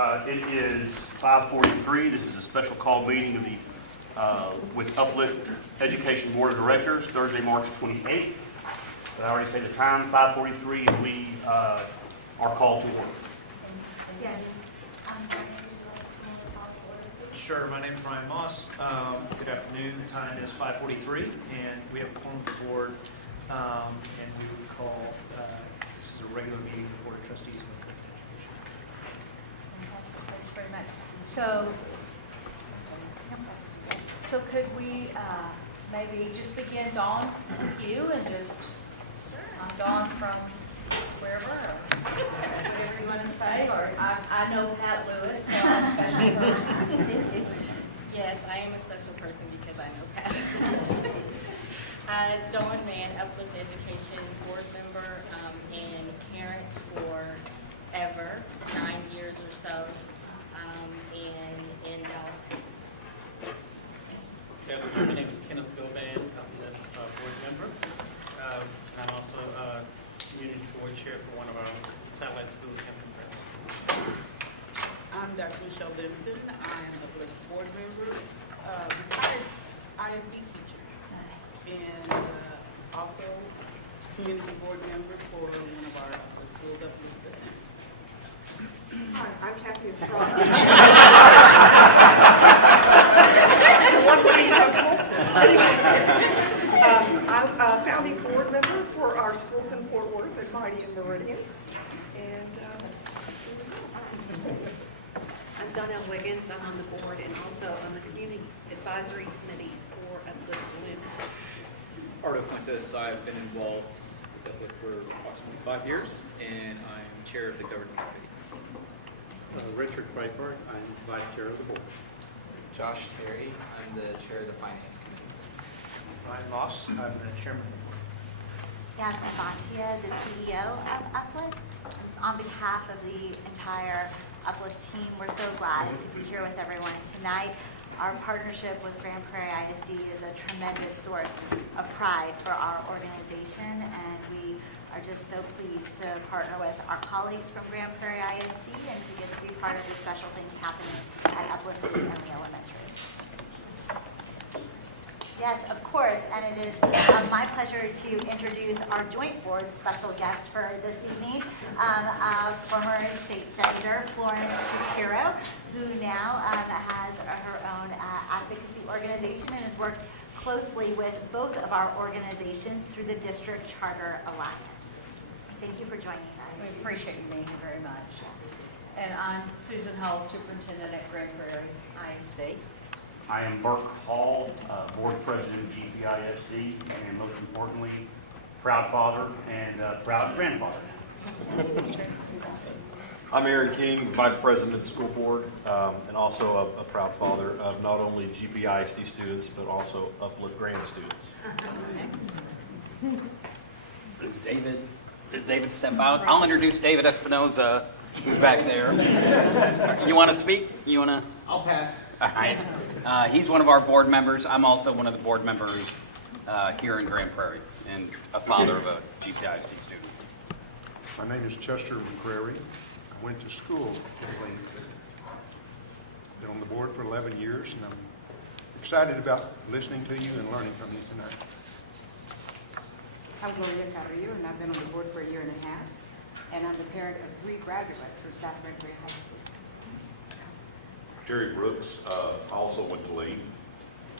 It is 5:43. This is a special call meeting of the with Uplift Education Board of Directors, Thursday, March 28th. Did I already say the time? 5:43, and we are called to order. Yes. Sure, my name is Ryan Moss. Good afternoon, the time is 5:43, and we have a quorum of the board, and we would call, this is a regular meeting of the Board of Trustees of Uplift Education. Fantastic, thanks very much. So could we maybe just begin, Dawn, with you, and just, I'm Dawn from wherever, or whatever you want to say, or I know Pat Lewis, so I'm a special person. Yes, I am a special person because I know Pat. Dawn Mann, Uplift Education Board member and parent for ever, 9 years or so, and in Dallas, Texas. Okay, my name is Kenneth Govan. I'm the board member. I'm also community board chair for one of our satellite schools here in Prairie. I'm Dr. Michelle Benson. I am a board member, retired ISD teacher, and also community board member for one of our schools up in the city. Hi, I'm Kathy Estrada. I'm a founding board member for our schools in Fort Worth and Mighty and Meridian. And I'm Donnell Wiggins. I'm on the board and also on the Community Advisory Committee for Uplift Bloom. Ardo Fuentes, I've been involved with Uplift for approximately 5 years, and I'm chair of the governance committee. Richard Fraper, I'm vice chair of the board. Josh Terry, I'm the chair of the finance committee. Ryan Moss, I'm the chairman of the board. Yasmin Bhatia, the CEO of Uplift. On behalf of the entire Uplift team, we're so glad to be here with everyone tonight. Our partnership with Grand Prairie ISD is a tremendous source of pride for our organization, and we are just so pleased to partner with our colleagues from Grand Prairie ISD and to get to be part of the special things happening at Uplift in the elementary. Yes, of course, and it is my pleasure to introduce our joint board special guest for this evening, former state senator Florence Shapiro, who now has her own advocacy organization and has worked closely with both of our organizations through the District Charter Alliance. Thank you for joining us. We appreciate you being here very much. And I'm Susan Hull, Superintendent at Grand Prairie ISD. I am Burke Hall, board president of GPISD, and most importantly, proud father and proud grandfather. I'm Aaron King, vice president of the school board, and also a proud father of not only GPISD students, but also Uplift Grand students. This is David. Did David step out? I'll introduce David Espinoza, who's back there. You want to speak? You want to? I'll pass. All right. He's one of our board members. I'm also one of the board members here in Grand Prairie, and a father of a GPISD student. My name is Chester Prairie. I went to school in Lane. Been on the board for 11 years, and I'm excited about listening to you and learning from you tonight. I'm Gloria Carrillo, and I've been on the board for 1.5 years, and I'm the parent of 3 graduates from South Grand Prairie High School. Terry Brooks, I also went to Lee,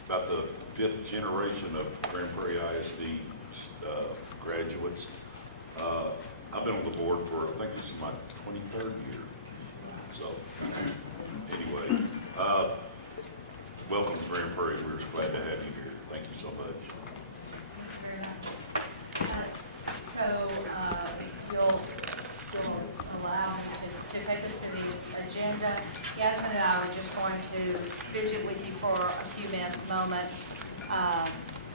about the 5th generation of Grand Prairie ISD graduates. I've been on the board for, I think this is my 23rd year. So, anyway, welcome to Grand Prairie. We're just glad to have you here. Thank you so much. So you'll allow me to take us to the agenda. Yasmin and I are just going to visit with you for a few moments.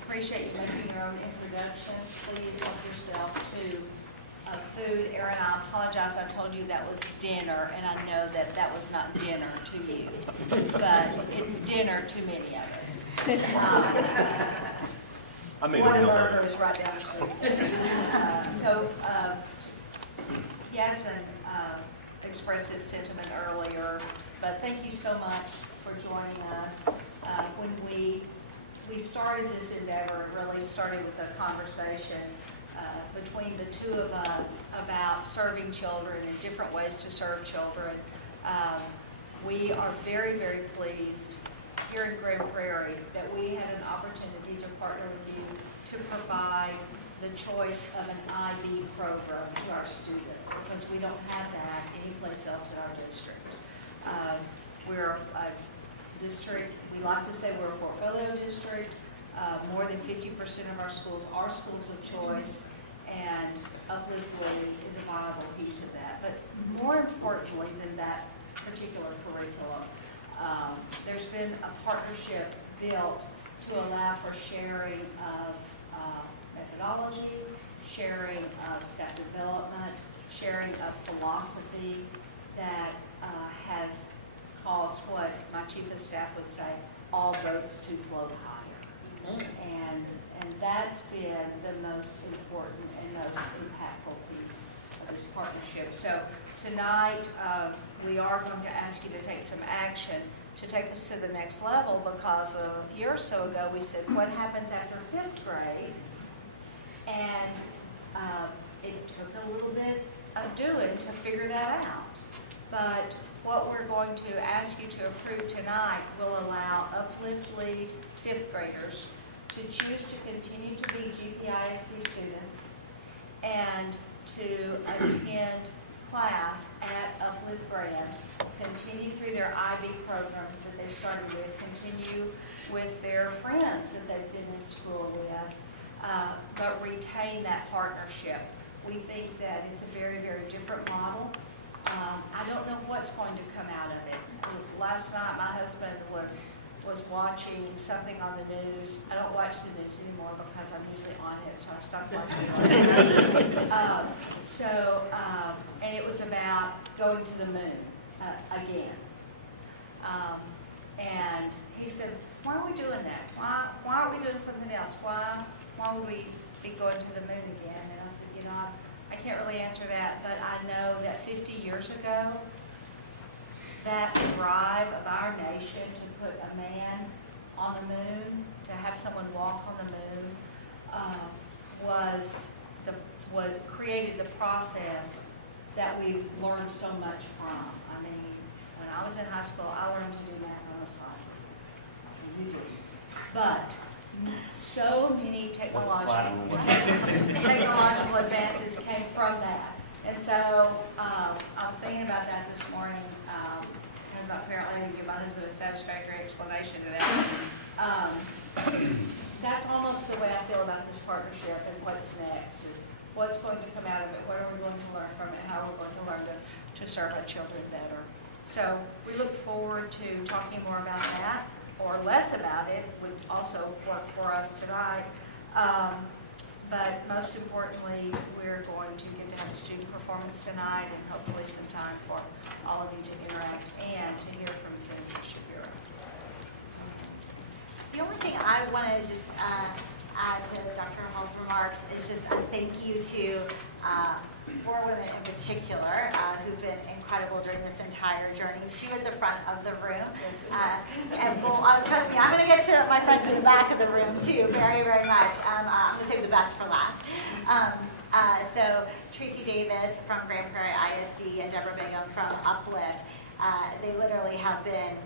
Appreciate you making your own introductions. Please help yourself to food. Erin, I apologize. I told you that was dinner, and I know that that was not dinner to you, but it's dinner to many of us. I made One a meal burger is right down the street. Yasmin expressed his sentiment earlier But thank you so much for joining us. When we started this endeavor, it really started with a conversation between the two of us about serving children and different ways to serve children. We are very, very pleased here in Grand Prairie that we had an opportunity to partner with you to provide the choice of an IB program to our students, because we don't have that anyplace else in our district. We're a district, we like to say we're a portfolio district. More than 50% of our schools are schools of choice, and Uplift is a viable piece of that. But more importantly than that particular curriculum, there's been a partnership built to allow for sharing of methodology, sharing of staff development, sharing of philosophy that has caused what my chief of staff would say, all boats to float higher. And that's been the most important and most impactful piece of this partnership. So tonight, we are going to ask you to take some action to take this to the next level, because a year or so ago we said, what happens after 5th grade? And it took a little bit of doing to figure that out. But what we're going to ask you to approve tonight will allow Uplift Lee's 5th graders to choose to continue to be GPISD students and to attend class at Uplift Grand, continue through their IB programs that they've started with, continue with their friends that they've been in school with, but retain that partnership. We think that it's a very, very different model. I don't know what's going to come out of it. Last night, my husband was watching something on the news. I don't watch the news anymore because I'm usually on it, so I stopped watching it. And it was about going to the moon again. And he said, why are we doing that? Why aren't we doing something else? Why would we be going to the moon again? And I said, I can't really answer that, but I know that 50 years ago, that drive of our nation to put a man on the moon, to have someone walk on the moon, was what created the process that we've learned so much from. I mean, when I was in high school, I learned to do math on the side. You do. But so many technological advances came from that. And so I was thinking about that this morning, as apparently I didn't give my husband a satisfactory explanation to that. That's almost the way I feel about this partnership and what's next, is what's going to come out of it, what are we going to learn from it, how are we going to learn to serve our children better. So we look forward to talking more about that, or less about it, would also work for us tonight. But most importantly, we're going to get to have a student performance tonight, and hopefully some time for all of you to interact and to hear from Senator Shapiro. The only thing I want to just add to Dr. Hall's remarks is just a thank you to 4 women in particular who've been incredible during this entire journey. 2 at the front of the room. And trust me, I'm going to get to my friends in the back of the room too, very, very much. I'm going to save the best for last. So Tracy Davis from Grand Prairie ISD and Deborah Bingham from Uplift, they literally have been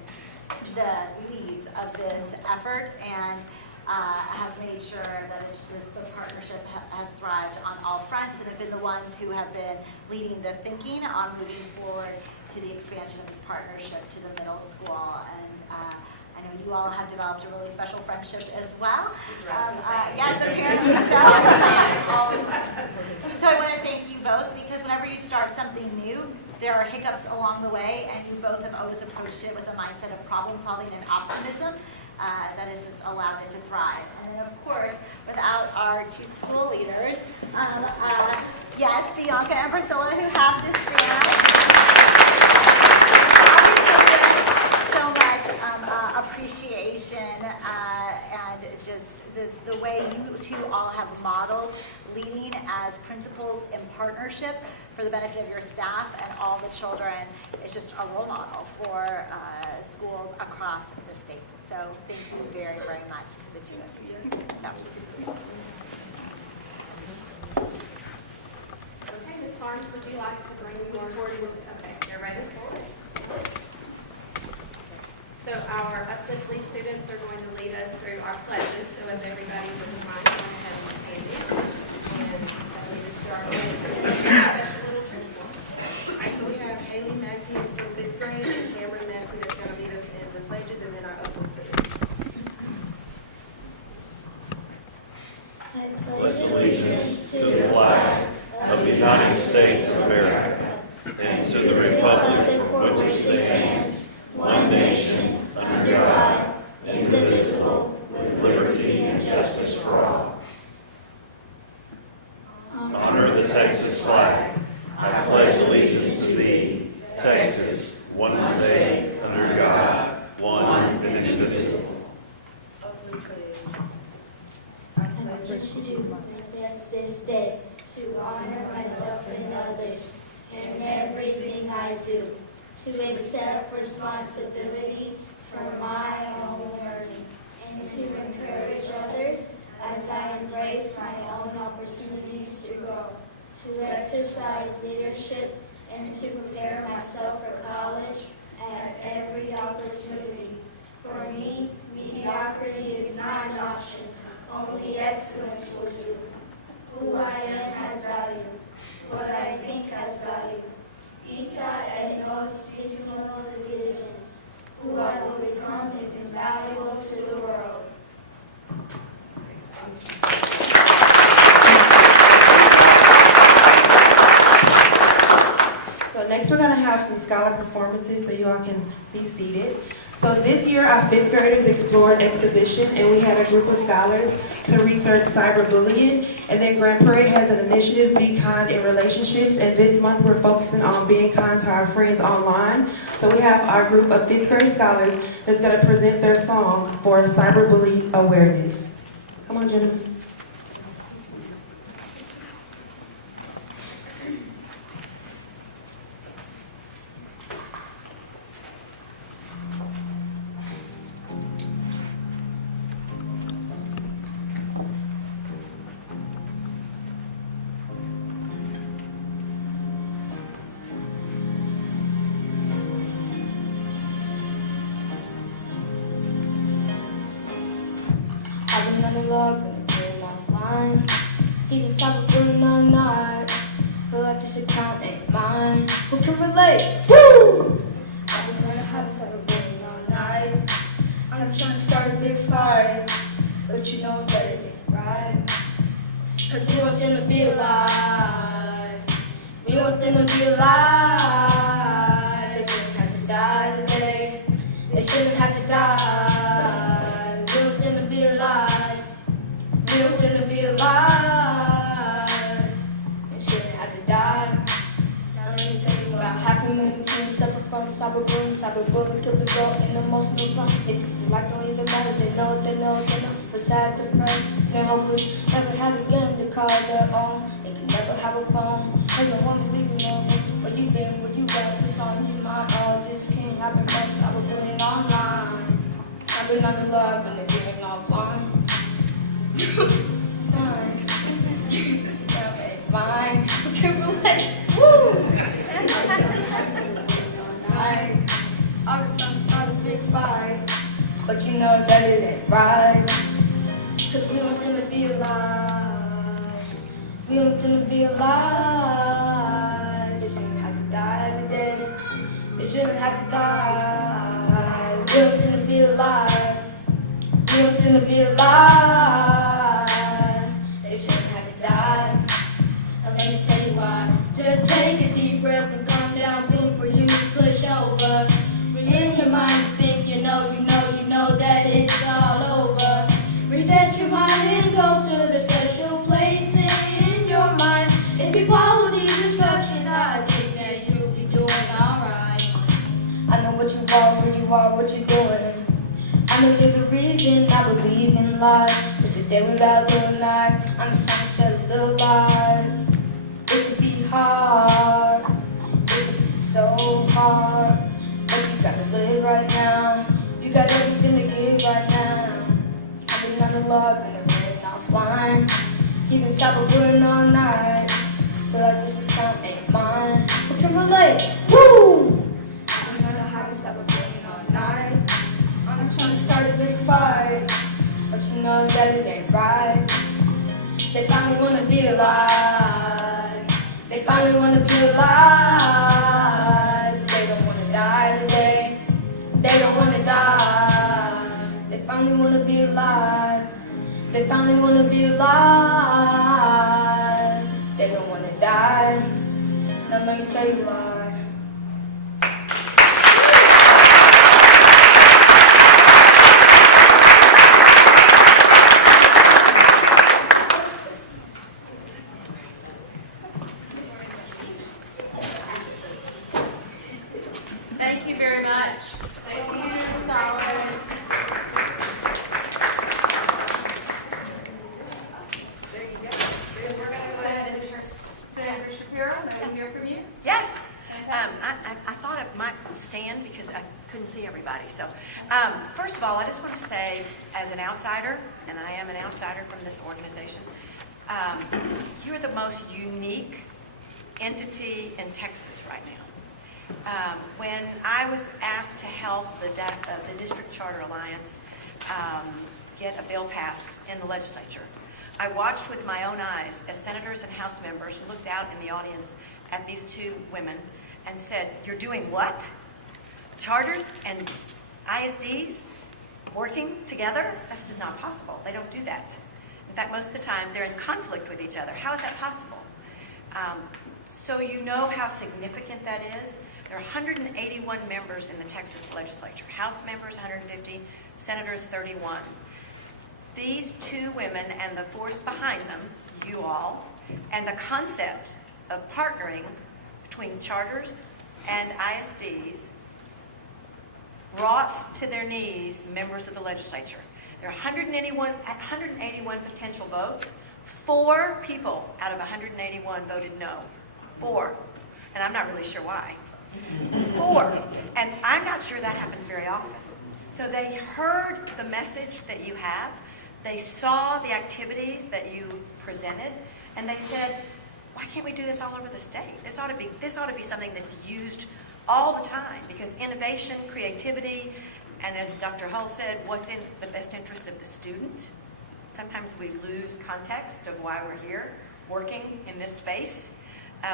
the leads of this effort, and have made sure that it's just the partnership has thrived on all fronts, and have been the ones who have been leading the thinking on moving forward to the expansion of this partnership to the middle school. And I know you all have developed a really special friendship as well. Yes, apparently so. So I want to thank you both, because whenever you start something new, there are hiccups along the way, and you both have always approached it with a mindset of problem solving and optimism. That has just allowed it to thrive. And then, of course, without our 2 school leaders, yes, Bianca and Priscilla, who have to stand. Obviously, so much appreciation and just the way you 2 all have modeled world, leading as principals in partnership for the benefit of your staff and all the children. It's just a role model for schools across the state. So thank you very, very much to the two of you. Okay, Ms. Barnes, would you like to bring yours forward? Okay, you're ready for it. So our Uplift students are going to lead us through our pledges, so if everybody wouldn't mind going ahead and standing and lead us through our pledges. Special little treat for us. All right, so we have Haley Massey from 5th grade and Cameron Massey that's going to lead us in the pledges and then our Uplift prayer. I pledge allegiance to the flag of the United States of America and to the republic for which it stands, one nation, under God, indivisible, with liberty and justice for all. Honor the Texas flag. I pledge allegiance to thee, Texas, one state, under God, one and indivisible. I pledge to do my best this day to honor myself and others in everything I do, to accept responsibility for my own learning, and to encourage others as I embrace my own opportunities to grow, to exercise leadership, and to prepare myself for college at every opportunity. For me, mediocrity is not an option. Only excellence will do. Who I am has value. What I think has value. Ita et nos dismal decisions. Who I will become is invaluable to the world. So next we're going to have some scholar performances so you all can be seated. So this year our 5th graders explored exhibition and we had a group of scholars to research cyberbullying. And then Grand Prairie has an initiative, Be Kind in Relationships, and this month we're focusing on being kind to our friends online. So we have our group of 5th grade scholars that's going to present their song for cyberbully awareness. Come on, gentlemen. I've been under love and I'm offline. Even cyberbullying all night. Feel like this account ain't mine. Who can relate? Woo! I've been learning how to cyberbullying all night. I'm just trying to start a big fight, but you know that it ain't right. Cause we want them to be alive. We want them to be alive. They shouldn't have to die today. They shouldn't have to die. We want them to be alive. We want them to be alive. They shouldn't have to die. Now let me tell you about 500,000 teens suffer from cyberbullying. Cyberbullying could result in emotional trauma. They feel like don't even matter. They know what they know what they know. But sad, depressed, they're hopeless. Never had a gun to call their own. They can never have a phone. I don't want to leave you alone. Where you been? Where you at? What's on your mind? All this can't happen from cyberbullying online. I've been under love and they're getting offline. Mine. You can relate. Woo! All the songs start a big fight, but you know that it ain't right. Cause we want them to be alive. We want them to be alive. They shouldn't have to die today. They shouldn't have to die. We want them to be alive. We want them to be alive. They shouldn't have to die. Now let me tell you why. Just take a deep breath and calm down before you push over. In your mind, you think you know that it's all over. Reset your mind and go to the special place in your mind. If you follow these instructions, I think that you'll be doing alright. I know what you are, where you are, what you're doing. I know you're the reason I believe in life. It's a stay without all night. I'm just trying to set a little light. It could be hard, it could be so hard, but you gotta live right now. You got everything to give right now. I've been on the lot, been a red, not flying. Keeping cyberbullying all night. Feel like this account ain't mine. Who can relate? Woo! I've been on the high, cyberbullying all night. I'm just trying to start a big fight, but you know that it ain't right. They finally wanna be alive. They finally wanna be alive. They don't wanna die today. They don't wanna die. They finally wanna be alive. They finally wanna be alive. They don't wanna die. Now let me tell you why. Thank you very much. Thank you, scholars. There you go. We're going to go ahead and Senator Shapiro, may we hear from you? Yes. I thought I might stand because I couldn't see everybody. So, first of all, I just want to say, as an outsider, and I am an outsider from this organization, you're the most unique entity in Texas right now. When I was asked to help the District Charter Alliance get a bill passed in the legislature, I watched with my own eyes as senators and House members looked out in the audience at these two women and said, "You're doing what? Charters and ISDs working together? That's just not possible. They don't do that. In fact, most of the time, they're in conflict with each other. How is that possible?" So you know how significant that is. There are 181 members in the Texas legislature. House members, 150, senators, 31. These two women and the force behind them, you all, and the concept of partnering between charters and ISDs brought to their knees members of the legislature. There are 181 potential votes. 4 people out of 181 voted no. 4. And I'm not really sure why. 4. And I'm not sure that happens very often. So they heard the message that you have. They saw the activities that you presented. And they said, why can't we do this all over the state? This ought to be something that's used all the time, because innovation, creativity, and as Dr. Hull said, what's in the best interest of the student. Sometimes we lose context of why we're here working in this space.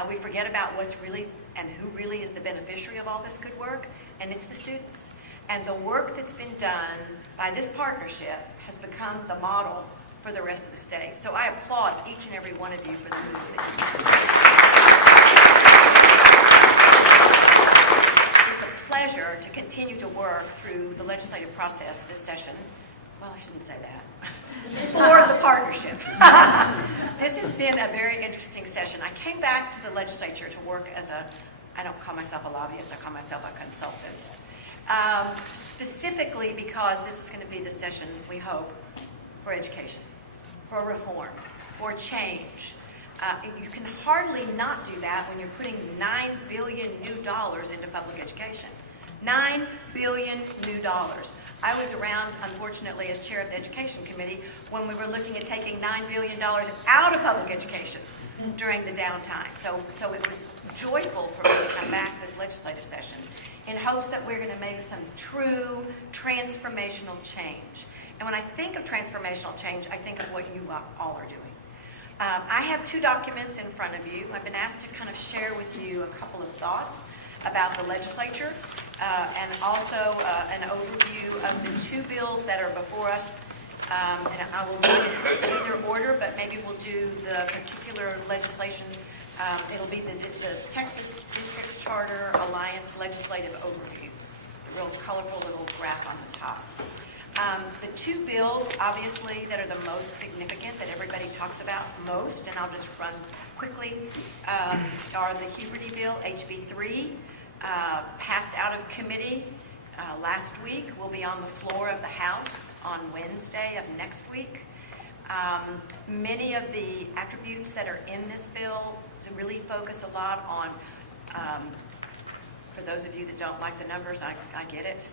We forget about what's really and who really is the beneficiary of all this good work, and it's the students. And the work that's been done by this partnership has become the model for the rest of the state. So I applaud each and every one of you for the move that you did. It's a pleasure to continue to work through the legislative process this session. Well, I shouldn't say that. For the partnership. This has been a very interesting session. I came back to the legislature to work as I don't call myself a lobbyist, I call myself a consultant. Specifically because this is going to be the session, we hope, for education, for reform, for change. You can hardly not do that when you're putting $9 billion new dollars into public education. $9 billion new dollars. I was around, unfortunately, as chair of the Education Committee when we were looking at taking $9 billion out of public education during the downtime. So it was joyful for me to come back this legislative session in hopes that we're going to make some true transformational change. And when I think of transformational change, I think of what you all are doing. I have 2 documents in front of you. I've been asked to kind of share with you a couple of thoughts about the legislature and also an overview of the 2 bills that are before us. And I will do it in either order, but maybe we'll do the particular legislation. It'll be the Texas District Charter Alliance Legislative Overview, a real colorful little graph on the top. The 2 bills, obviously, that are the most significant, that everybody talks about most, and I'll just run quickly, are the Huberty Bill, HB 3, passed out of committee last week, will be on the floor of the House on Wednesday of next week. Many of the attributes that are in this bill to really focus a lot on, for those of you that don't like the numbers, I get it,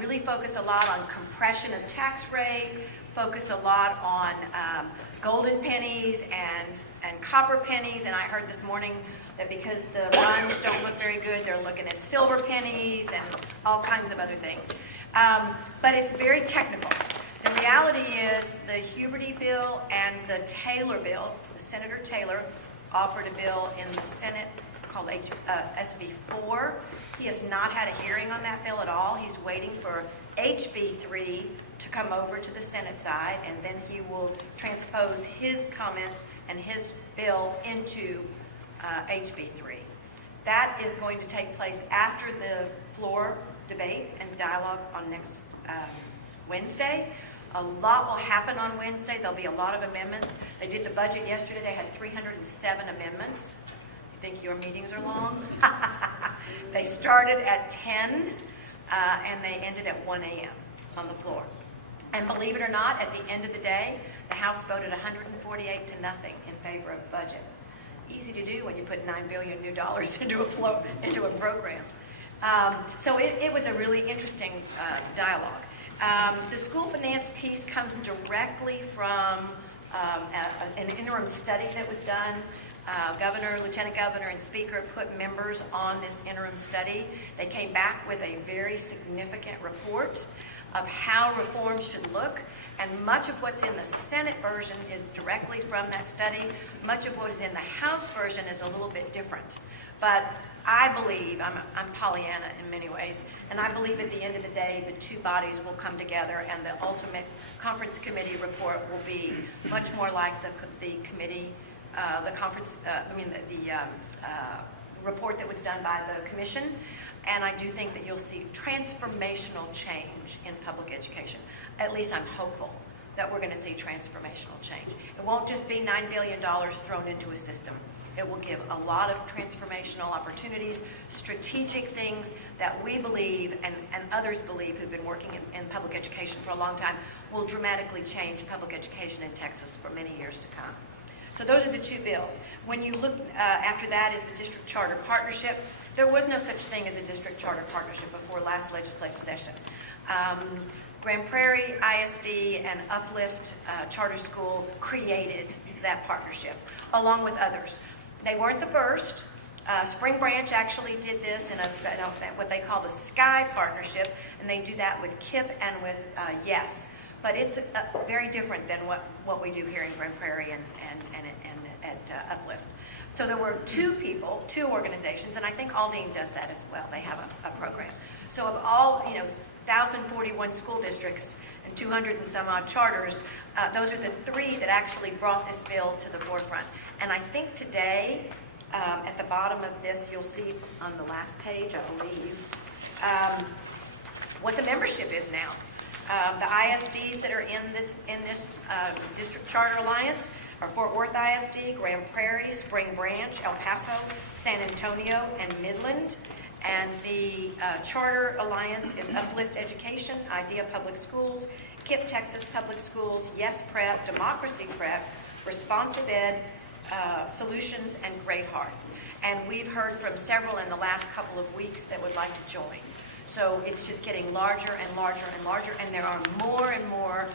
really focus a lot on compression of tax rate, focus a lot on golden pennies and copper pennies, and I heard this morning that because the runs don't look very good, they're looking at silver pennies and all kinds of other things. But it's very technical. The reality is the Huberty bill and the Taylor bill, Senator Taylor offered a bill in the Senate called SB 4. He has not had a hearing on that bill at all. He's waiting for HB 3 to come over to the Senate side, and then he will transpose his comments and his bill into HB 3. That is going to take place after the floor debate and dialogue on next Wednesday. A lot will happen on Wednesday. There'll be a lot of amendments. They did the budget yesterday. They had 307 amendments. You think your meetings are long? They started at 10 and they ended at 1 a.m. on the floor. And believe it or not, at the end of the day, the House voted 148 to nothing in favor of the budget. Easy to do when you put $9 billion new dollars into a program. So it was a really interesting dialogue. The school finance piece comes directly from an interim study that was done. Governor, Lieutenant Governor, and Speaker put members on this interim study. They came back with a very significant report of how reform should look, and much of what's in the Senate version is directly from that study. Much of what is in the House version is a little bit different. But I believe, I'm Pollyanna in many ways, and I believe at the end of the day, the two bodies will come together and the ultimate conference committee report will be much more like the committee, report that was done by the commission. And I do think that you'll see transformational change in public education. At least I'm hopeful that we're going to see transformational change. It won't just be $9 billion thrown into a system. It will give a lot of transformational opportunities, strategic things that we believe and others believe who've been working in public education for a long time will dramatically change public education in Texas for many years to come. So those are the two bills. When you look after that is the district charter partnership. There was no such thing as a district charter partnership before last legislative session. Grand Prairie, ISD, and Uplift Charter School created that partnership, along with others. They weren't the first. Spring Branch actually did this in what they call the Sky Partnership, and they do that with KIP and with YES. But it's very different than what we do here in Grand Prairie and at Uplift. So there were two organizations, and I think Aldine does that as well. They have a program. So of all, 1,041 school districts and 200 and some odd charters, those are the three that actually brought this bill to the forefront. And I think today, at the bottom of this, you'll see on the last page, I believe, what the membership is now. The ISDs that are in this District Charter Alliance are Fort Worth ISD, Grand Prairie, Spring Branch, El Paso, San Antonio, and Midland. And the Charter Alliance is Uplift Education, IDEA Public Schools, KIP Texas Public Schools, Yes Prep, Democracy Prep, Responsive Ed, Solutions, and Great Hearts. And we've heard from several in the last couple of weeks that would like to join. So it's just getting larger and larger and larger, and there are more and more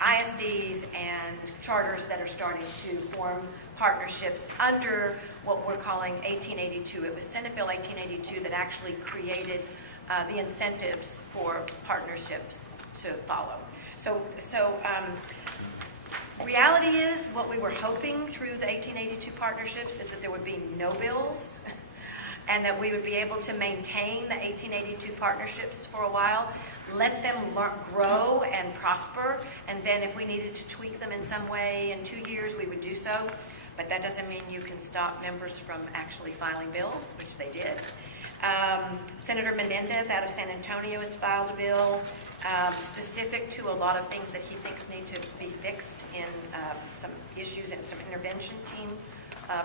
ISDs and charters that are starting to form partnerships under what we're calling 1882. It was Senate Bill 1882 that actually created the incentives for partnerships to follow. So reality is what we were hoping through the 1882 partnerships is that there would be no bills and that we would be able to maintain the 1882 partnerships for a while, let them grow and prosper, and then if we needed to tweak them in some way in 2 years, we would do so. But that doesn't mean you can stop members from actually filing bills, which they did. Senator Menendez out of San Antonio has filed a bill specific to a lot of things that he thinks need to be fixed in some issues and some intervention team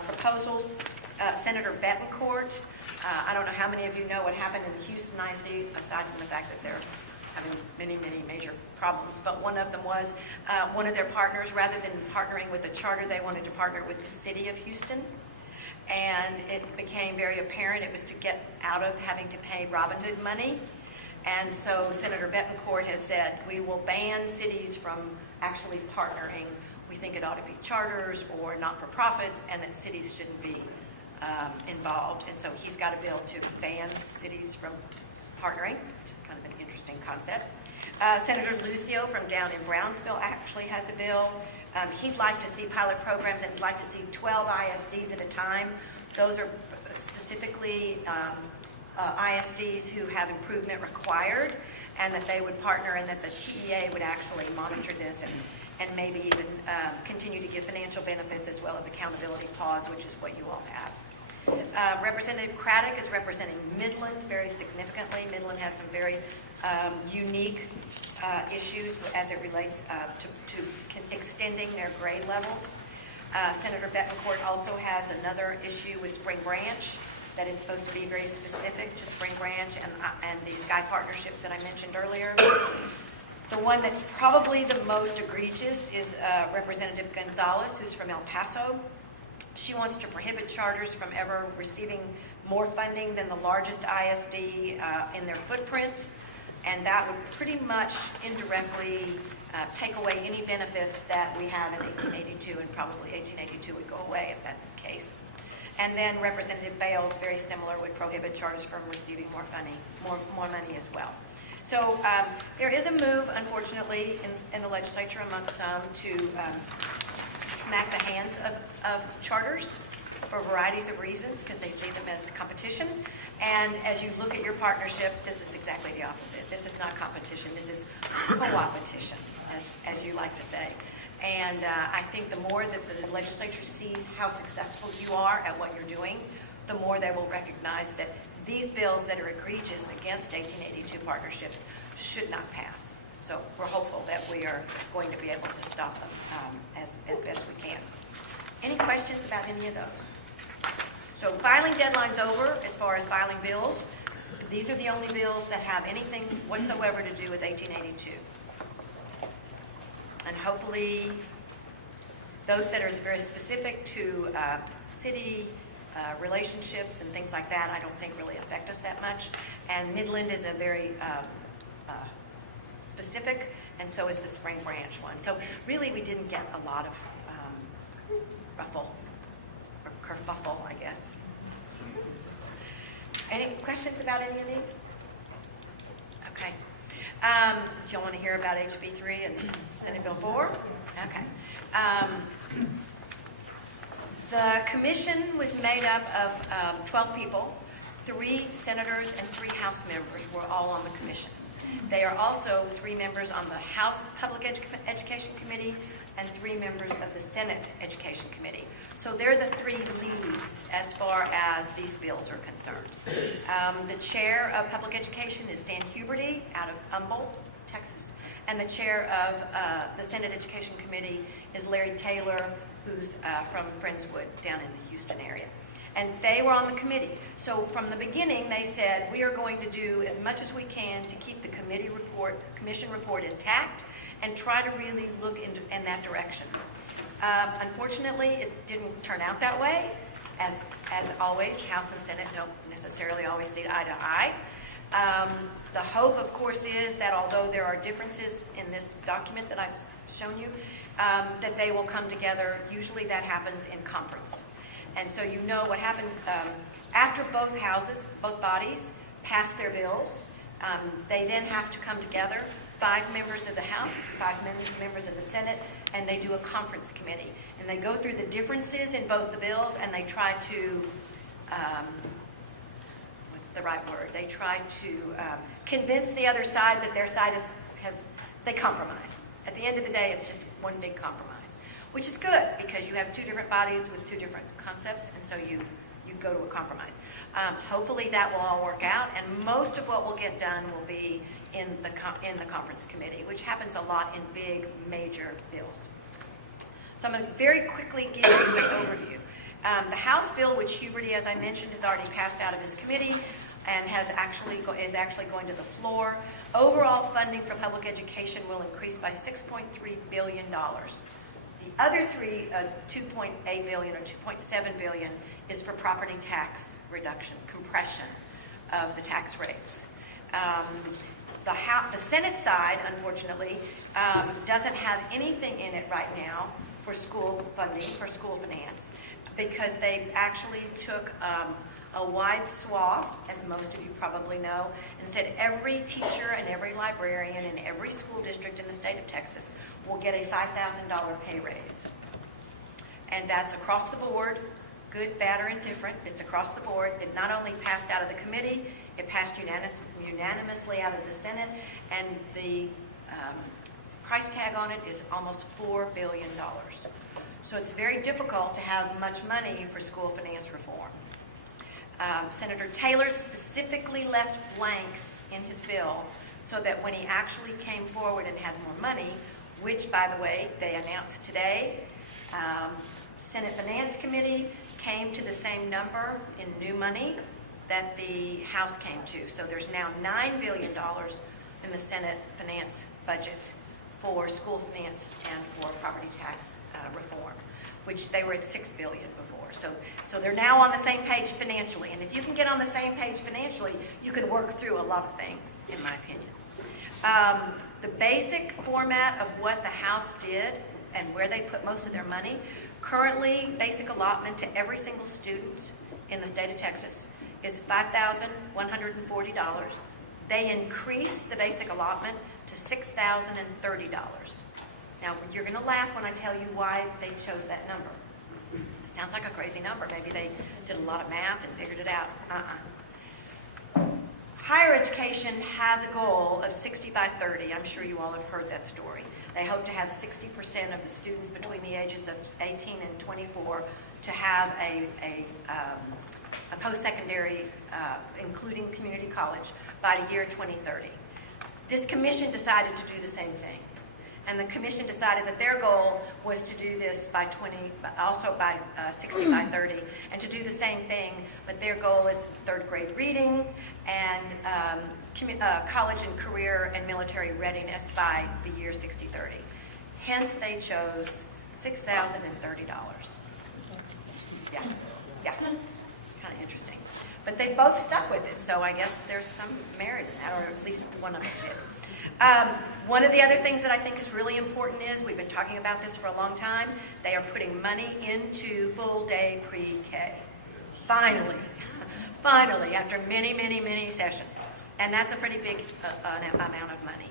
proposals. Senator Betancourt, I don't know how many of you know what happened in the Houston ISD, aside from the fact that they're having many, many major problems. But one of them was one of their partners, rather than partnering with a charter, they wanted to partner with the city of Houston. And it became very apparent it was to get out of having to pay Robin Hood money. And so Senator Betancourt has said, we will ban cities from actually partnering. We think it ought to be charters or not-for-profits, and that cities shouldn't be involved. And so he's got a bill to ban cities from partnering, which is kind of an interesting concept. Senator Lucio from down in Brownsville actually has a bill. He'd like to see pilot programs, and he'd like to see 12 ISDs at a time. Those are specifically ISDs who have improvement required, and that they would partner, and that the TEA would actually monitor this and maybe even continue to give financial benefits as well as accountability pause, which is what you all have. Representative Craddock is representing Midland very significantly. Midland has some very unique issues as it relates to extending their grade levels. Senator Betancourt also has another issue with Spring Branch that is supposed to be very specific to Spring Branch and the Sky partnerships that I mentioned earlier. The one that's probably the most egregious is Representative Gonzalez, who's from El Paso. She wants to prohibit charters from ever receiving more funding than the largest ISD in their footprint, and that would pretty much indirectly take away any benefits that we have in 1882, and probably 1882 would go away if that's the case. And then Representative Bales, very similar, would prohibit charters from receiving more money as well. So there is a move, unfortunately, in the legislature among some to smack the hands of charters for varieties of reasons, because they see them as competition. And as you look at your partnership, this is exactly the opposite. This is not competition. This is co-opetition, as you like to say. And I think the more that the legislature sees how successful you are at what you're doing, the more they will recognize that these bills that are egregious against 1882 partnerships should not pass. So we're hopeful that we are going to be able to stop them as best we can. Any questions about any of those? So filing deadline's over as far as filing bills. These are the only bills that have anything whatsoever to do with 1882. And hopefully those that are very specific to city relationships and things like that, I don't think really affect us that much. And Midland is a very specific, and so is the Spring Branch one. So really we didn't get a lot of ruffle or kerfuffle, I guess. Any questions about any of these? Okay. Do y'all want to hear about HB 3 and Senate Bill 4? Okay. The commission was made up of 12 people. 3 senators and 3 House members were all on the commission. They are also 3 members on the House Public Education Committee and 3 members of the Senate Education Committee. So they're the 3 leads as far as these bills are concerned. The chair of Public Education is Dan Huberty out of Humboldt, Texas. And the chair of the Senate Education Committee is Larry Taylor, who's from Friendswood down in the Houston area. And they were on the committee. So from the beginning, they said, we are going to do as much as we can to keep the commission report intact and try to really look in that direction. Unfortunately, it didn't turn out that way. As always, House and Senate don't necessarily always see eye to eye. The hope, of course, is that although there are differences in this document that I've shown you, that they will come together. Usually that happens in conference. And so you know what happens after both houses, both bodies, pass their bills. They then have to come together, 5 members of the House, 5 members of the Senate, and they do a conference committee. And they go through the differences in both the bills, and they try to, what's the right word? They try to convince the other side that their side they compromise. At the end of the day, it's just one big compromise, which is good because you have 2 different bodies with 2 different concepts, and so you go to a compromise. Hopefully that will all work out, and most of what will get done will be in the conference committee, which happens a lot in big, major bills. So I'm going to very quickly give you an overview. The House bill, which Huberty, as I mentioned, has already passed out of his committee, and is actually going to the floor. Overall funding for public education will increase by $6.3 billion. The other three, $2.8 billion or $2.7 billion, is for property tax reduction, compression of the tax rates. The Senate side, unfortunately, doesn't have anything in it right now for school funding, for school finance, because they actually took a wide swath, as most of you probably know, and said every teacher and every librarian in every school district in the state of Texas will get a $5,000 pay raise. And that's across the board, good, bad, or indifferent. It's across the board. It not only passed out of the committee, it passed unanimously out of the Senate, and the price tag on it is almost $4 billion. So it's very difficult to have much money for school finance reform. Senator Taylor specifically left blanks in his bill so that when he actually came forward and had more money, which, by the way, they announced today, Senate Finance Committee came to the same number in new money that the House came to. So there's now $9 billion in the Senate finance budget for school finance and for property tax reform, which they were at $6 billion before. So they're now on the same page financially. And if you can get on the same page financially, you can work through a lot of things, in my opinion. The basic format of what the House did and where they put most of their money, currently basic allotment to every single student in the state of Texas is $5,140. They increased the basic allotment to $6,030. Now, you're going to laugh when I tell you why they chose that number. It sounds like a crazy number. Maybe they did a lot of math and figured it out. Higher education has a goal of 60 by 30. I'm sure you all have heard that story. They hope to have 60% of the students between the ages of 18 and 24 to have a post-secondary, including community college, by the year 2030. This commission decided to do the same thing. And the commission decided that their goal was to do this by 60 by 30, and to do the same thing, but their goal is third grade reading and college and career and military readiness by the year 60-30. Hence, they chose $6,030. Yeah, kind of interesting. But they both stuck with it, so I guess there's some merit in that, or at least one of them did. One of the other things that I think is really important is, we've been talking about this for a long time, they are putting money into FullDay PreK. Finally, after many sessions. And that's a pretty big amount of money.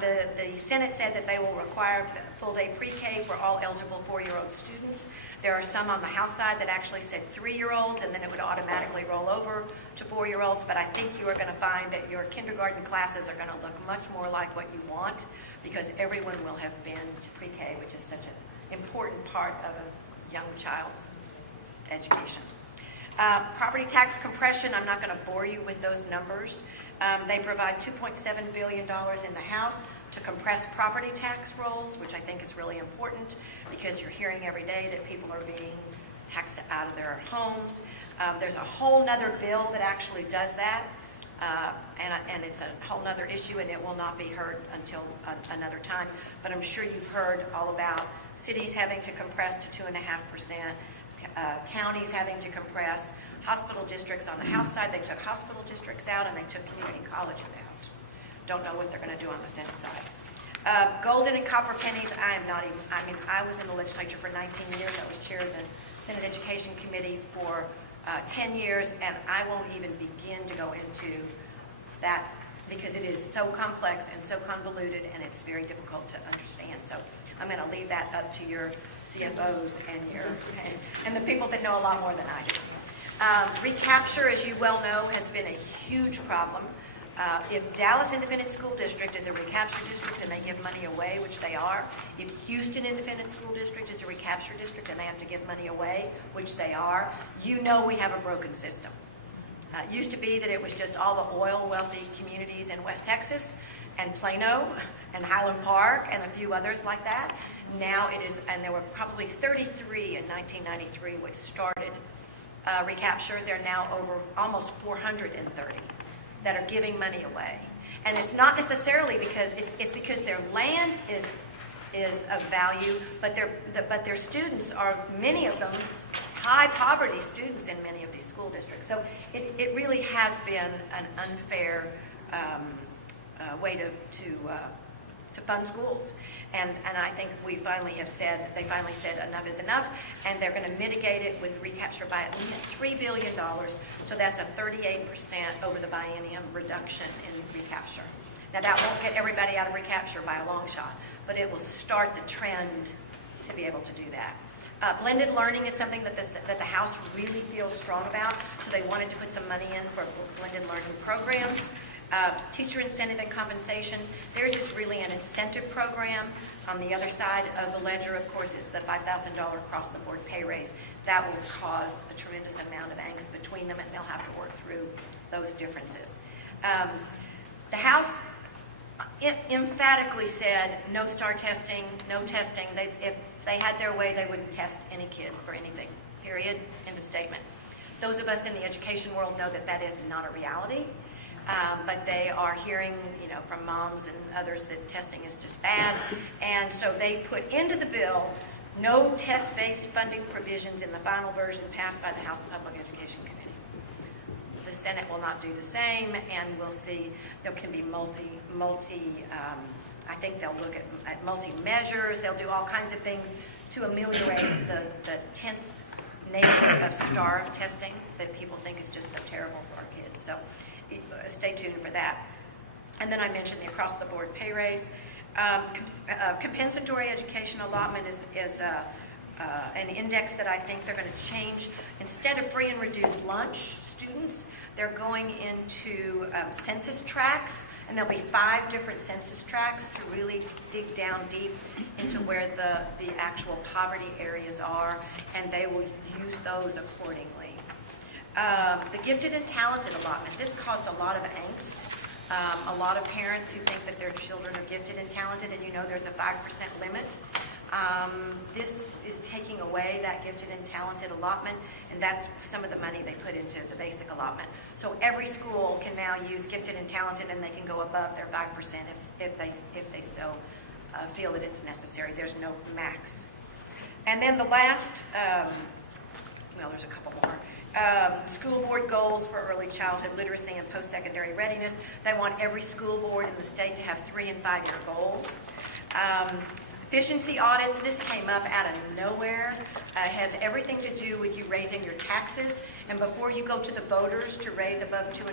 The Senate said that they will require FullDay PreK for all eligible 4-year-old students. There are some on the House side that actually said 3-year-olds, and then it would automatically roll over to 4-year-olds. But I think you are going to find that your kindergarten classes are going to look much more like what you want, because everyone will have been to pre-K, which is such an important part of a young child's education. Property tax compression, I'm not going to bore you with those numbers. They provide $2.7 billion in the House to compress property tax rolls, which I think is really important, because you're hearing every day that people are being taxed out of their homes. There's a whole nother bill that actually does that, and it's a whole nother issue, and it will not be heard until another time. But I'm sure you've heard all about cities having to compress to 2.5%, counties having to compress, hospital districts on the House side. They took hospital districts out, and they took community colleges out. Don't know what they're going to do on the Senate side. Golden and copper pennies, I was in the legislature for 19 years. I was chair of the Senate Education Committee for 10 years, and I won't even begin to go into that because it is so complex and so convoluted, and it's very difficult to understand. So I'm going to leave that up to your CFOs and the people that know a lot more than I do. Recapture, as you well know, has been a huge problem. If Dallas Independent School District is a recapture district and they give money away, which they are, if Houston Independent School District is a recapture district and they have to give money away, which they are, you know we have a broken system. It used to be that it was just all the oil-wealthy communities in West Texas and Plano and Highland Park and a few others like that. Now it is, and there were probably 33 in 1993, which started Recapture, they're now over almost 430 that are giving money away. And it's not necessarily because, it's because their land is of value, but their students are, many of them, high poverty students in many of these school districts. So it really has been an unfair way to fund schools. And I think they finally said enough is enough, and they're going to mitigate it with Recapture by at least $3 billion. So that's a 38% over the biennium reduction in Recapture. Now that won't get everybody out of Recapture by a long shot, but it will start the trend to be able to do that. Blended learning is something that the House really feels strong about, so they wanted to put some money in for blended learning programs. Teacher incentive and compensation, theirs is really an incentive program. On the other side of the ledger, of course, is the $5,000 across-the-board pay raise. That will cause a tremendous amount of angst between them, and they'll have to work through those differences. The House emphatically said no STAR testing, no testing. If they had their way, they wouldn't test any kid for anything, period, end of statement. Those of us in the education world know that that is not a reality. But they are hearing, from moms and others that testing is just bad. And so they put into the bill no test-based funding provisions in the final version passed by the House Public Education Committee. The Senate will not do the same, and we'll see there can be I think they'll look at multi-measures. They'll do all kinds of things to ameliorate the tense nature of STAR testing that people think is just so terrible for our kids. So stay tuned for that. And then I mentioned the across-the-board pay raise. Compensatory education allotment is an index that I think they're going to change. Instead of free and reduced lunch students, they're going into census tracts, and there'll be 5 different census tracts to really dig down deep into where the actual poverty areas are, and they will use those accordingly. The gifted and talented allotment. This caused a lot of angst. A lot of parents who think that their children are gifted and talented, and there's a 5% limit. This is taking away that gifted and talented allotment, and that's some of the money they put into the basic allotment. So every school can now use gifted and talented, and they can go above their 5% if they so feel that it's necessary. There's no max. And then the last, there's a couple more. School board goals for early childhood literacy and post-secondary readiness. They want every school board in the state to have 3- and 5-year goals. Efficiency audits, this came up out of nowhere. It has everything to do with you raising your taxes, and before you go to the voters to raise above 2.5%,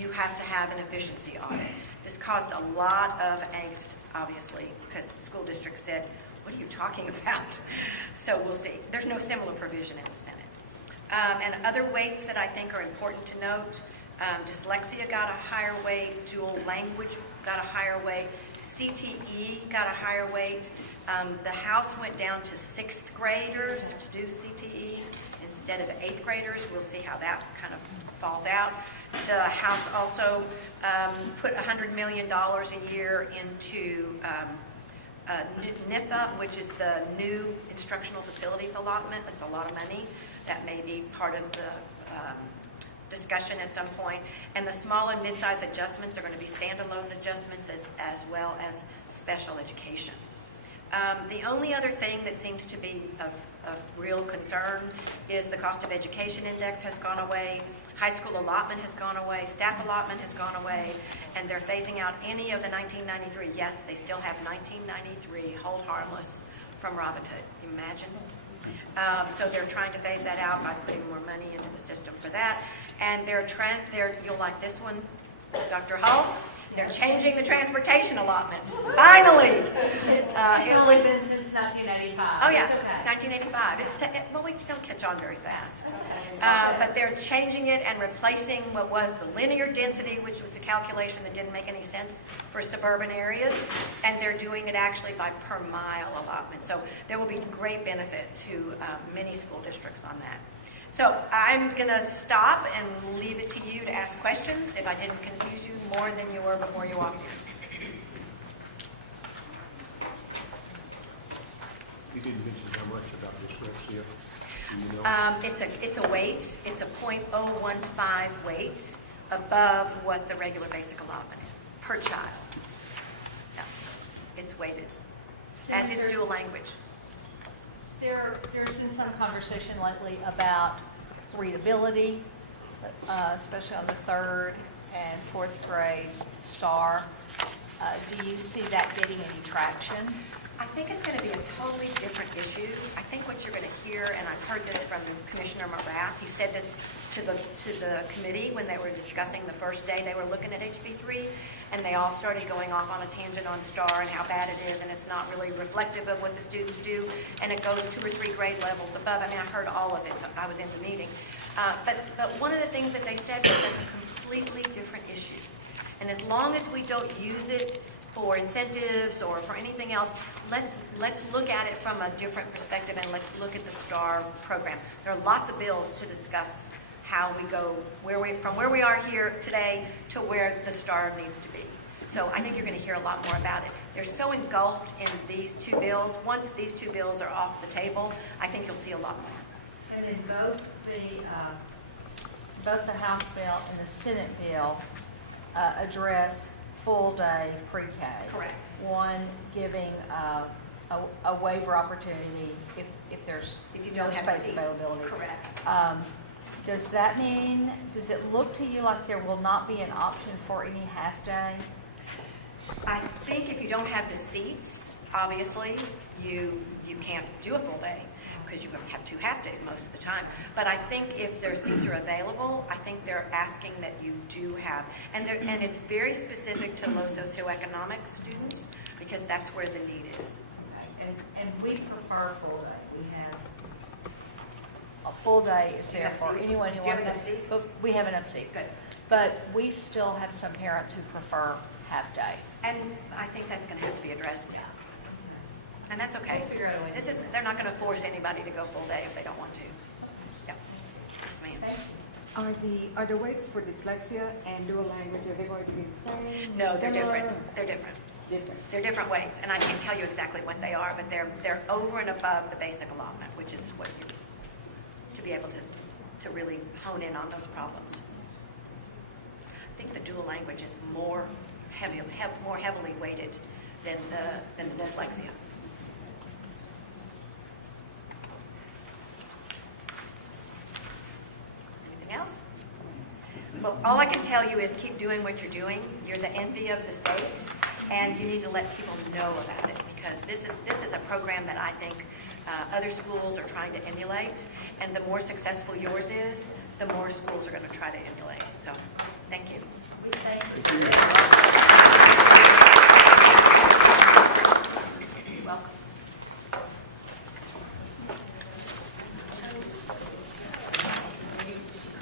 you have to have an efficiency audit. This caused a lot of angst, obviously, because the school district said, what are you talking about? So we'll see. There's no similar provision in the Senate. And other weights that I think are important to note, dyslexia got a higher weight, dual language got a higher weight, CTE got a higher weight. The House went down to 6th graders to do CTE instead of 8th graders. We'll see how that kind of falls out. The House also put $100 million a year into NIFA, which is the new instructional facilities allotment. That's a lot of money. That may be part of the discussion at some point. And the small and mid-size adjustments are going to be standalone adjustments as well as special education. The only other thing that seems to be of real concern is the cost of education index has gone away, high school allotment has gone away, staff allotment has gone away, and they're phasing out any of the 1993. Yes, they still have 1993 hold harmless from Robin Hood. Imagine. So they're trying to phase that out by putting more money into the system for that. And you'll like this one, Dr. Hull. They're changing the transportation allotment. Finally! It's only been since 1985. Oh, yeah, It's okay. 1985. We don't catch on very fast. But they're changing it and replacing what was the linear density, which was a calculation that didn't make any sense for suburban areas, and they're doing it actually by per mile allotment. So there will be great benefit to many school districts on that. So I'm going to stop and leave it to you to ask questions if I didn't confuse you more than you were before you walked in. You didn't mention how much about dyslexia. It's a weight, it's a .015 weight above what the regular basic allotment is per child. Yeah, it's weighted, as is dual language. There's been some conversation lately about readability, especially on the 3rd and 4th grade STAR. Do you see that getting any traction? I think it's going to be a totally different issue. I think what you're going to hear, and I've heard this from Commissioner Morath, he said this to the committee when they were discussing the first day they were looking at HB3, and they all started going off on a tangent on STAR and how bad it is, and it's not really reflective of what the students do, and it goes 2 or 3 grade levels above. I mean, I heard all of it, so I was in the meeting. But one of the things that they said was that's a completely different issue. And as long as we don't use it for incentives or for anything else, let's look at it from a different perspective, and let's look at the STAR program. There are lots of bills to discuss how we go from where we are here today to where the STAR needs to be. So I think you're going to hear a lot more about it. They're so engulfed in these 2 bills. Once these 2 bills are off the table, I think you'll see a lot more. And then both the House bill and the Senate bill address FullDay PreK. Correct. One giving a waiver opportunity if there's If you no don't have space seats. availability. Correct. Does that mean, does it look to you like there will not be an option for any half-day? I think if you don't have the seats, obviously, you can't do a full day because you're going to have 2 half-days most of the time. But I think if their seats are available, I think they're asking that you do have. And it's very specific to low socioeconomic students because that's where the need is. And we prefer full day. We have a full day is there for anyone who Do you have wants enough it. seats? But we have enough seats. Good. But we still have some parents who prefer half day. And I think that's going to have to be addressed. And that's okay. We'll figure out a way. They're not going to force anybody to go full day if they don't want to. Yep. Yes, ma'am. Are the weights for dyslexia and dual language, are they going to be the same? No, they're similar? different. They're different. Different. They're different weights, and I can't tell you exactly what they are, but they're over and above the basic allotment, which is what you need to be able to really hone in on those problems. I think the dual language is more heavily weighted than the dyslexia. Anything else? Well, all I can tell you is keep doing what you're doing. You're the envy of the state, and you need to let people know about it because this is a program that I think other schools are trying to emulate, and the more successful yours is, the more schools are going to try to emulate. So, thank you. Welcome.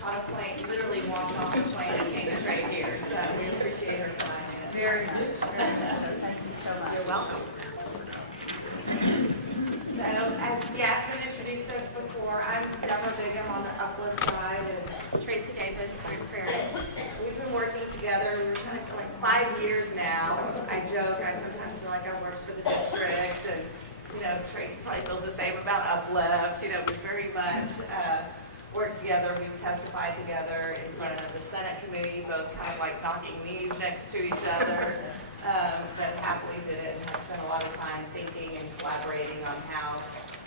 Caught a plane, literally walked off the plane and came straight here, so we appreciate her time. Very much. Thank you so much. You're welcome. So, as Yasmin introduced us before, I'm Deborah Bigham on the Uplift side, and Tracy Davis, Prairie. we've been working together, we're kind of like 5 years now. I joke, I sometimes feel like I work for the district, and, you know, Tracy probably feels the same about Uplift. You know, we very much work together, we've testified together in front of the Senate committee, both kind of like knocking knees next to each other, but happily did it and have spent a lot of time thinking and collaborating on how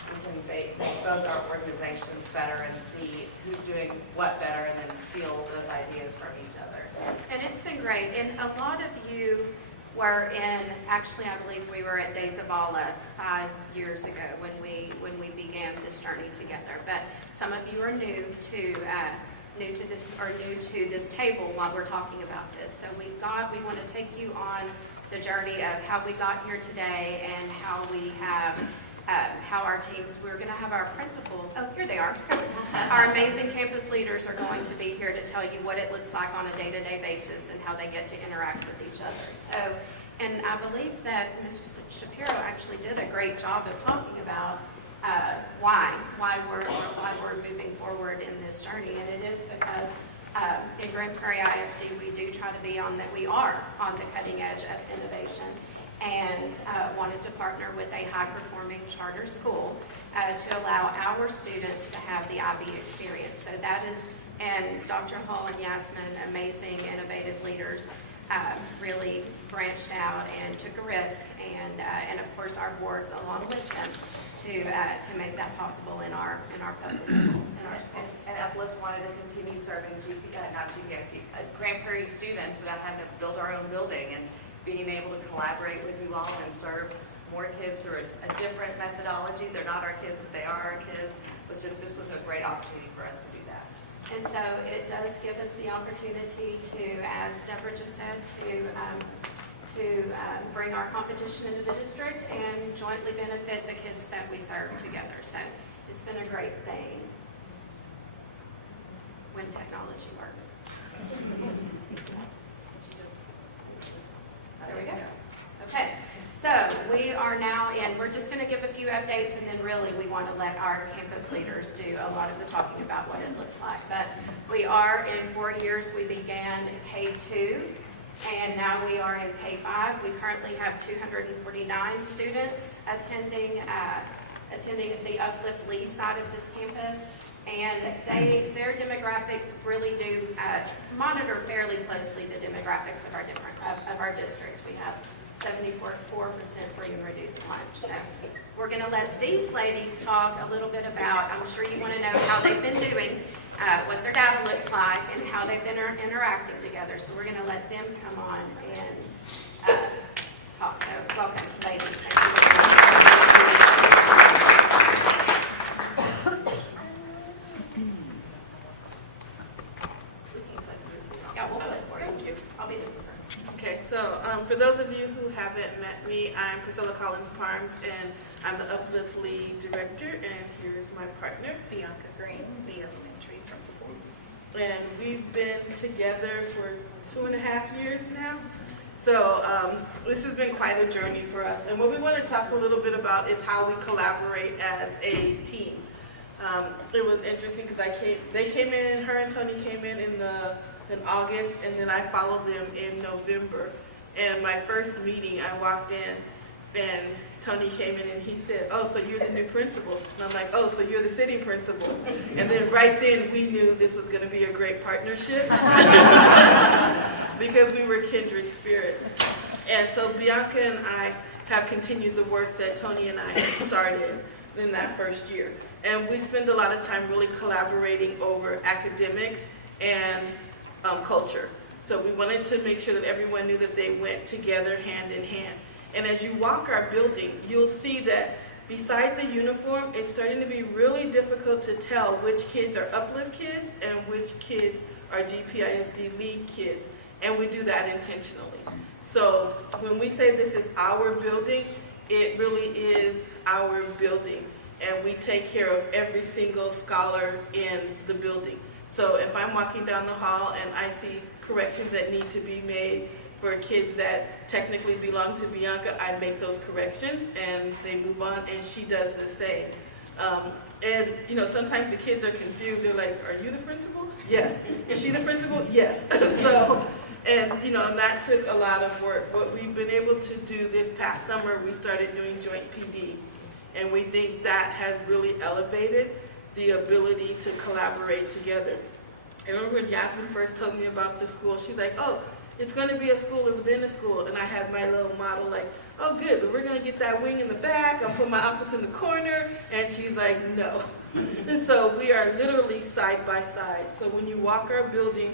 we can make both our organizations better and see who's doing what better and then steal those ideas from each other. And it's been great. And a lot of you were in, actually, I believe we were at Days of Allah 5 years ago when we began this journey together. But some of you are new to this table while we're talking about this. So we want to take you on the journey of how we got here today and how we have how our teams, we're going to have our principals, oh, here they are. Our amazing campus leaders are going to be here to tell you what it looks like on a day-to-day basis and how they get to interact with each other. So, and I believe that Ms. Shapiro actually did a great job of talking about why we're moving forward in this journey, and it is because in Grand Prairie ISD we do try to be we are on the cutting edge of innovation. and wanted to partner with a high-performing charter school to allow our students to have the IB experience. So that is, and Dr. Hall and Yasmin, amazing, innovative leaders, really branched out and took a risk, and of course our boards along with them to make that possible in our public school. And Uplift wanted to continue serving Grand Prairie students without having to build our own building, and being able to collaborate with you all and serve more kids through a different methodology. They're not our kids, but they are our kids. This was a great opportunity for us to do that. And so it does give us the opportunity to, as Deborah just said, to bring our competition into the district and jointly benefit the kids that we serve together. So it's been a great thing when technology works. There we go. Okay, so we are now in, we're just going to give a few updates, and then really we want to let our campus leaders do a lot of the talking about what it looks like. But we are in 4 years. We began K2, and now we are in K5. We currently have 249 students attending the Uplift Lee side of this campus. And their demographics really do monitor fairly closely the demographics of our district. We have 74% free and reduced lunch. So we're going to let these ladies talk a little bit about, I'm sure you want to know how they've been doing, what their data looks like, and how they've been interacting together. So we're going to let them come on and talk. So welcome, ladies. Thank you very much. Yeah, we'll play for you. Thank you. I'll be there for her. Okay, so for those of you who haven't met me, I'm Priscilla Collins-Parms, and I'm the Uplift Lead Director, and here's my partner, Bianca Green, the elementary principal. and we've been together for 2.5 years now. So this has been quite a journey for us, and what we want to talk a little bit about is how we collaborate as a team. It was interesting because they came in, her and Tony came in August, and then I followed them in November. And my first meeting, I walked in, and Tony came in and he said, "Oh, so you're the new principal?" And I'm like, "Oh, so you're the sitting principal?" And then right then we knew this was going to be a great partnership because we were kindred spirits. And so Bianca and I have continued the work that Tony and I had started in that first year. And we spend a lot of time really collaborating over academics and culture. So we wanted to make sure that everyone knew that they went together hand in hand. And as you walk our building, you'll see that besides the uniform, it's starting to be really difficult to tell which kids are Uplift kids and which kids are GPISD lead kids. And we do that intentionally. So when we say this is our building, it really is our building. And we take care of every single scholar in the building. So if I'm walking down the hall and I see corrections that need to be made for kids that technically belong to Bianca, I make those corrections and they move on, and she does the same. And you know, sometimes the kids are confused. They're like, "Are you the principal?" "Yes." "Is she the principal?" "Yes." So, and you know, and that took a lot of work. What we've been able to do this past summer, we started doing joint PD. And we think that has really elevated the ability to collaborate together. I remember when Jasmine first told me about the school, she's like, "Oh, it's going to be a school within a school." And I had my little model like, "Oh, good, but we're going to get that wing in the back. I'll put my office in the corner." And she's like, "No." And so we are literally side by side. So when you walk our building,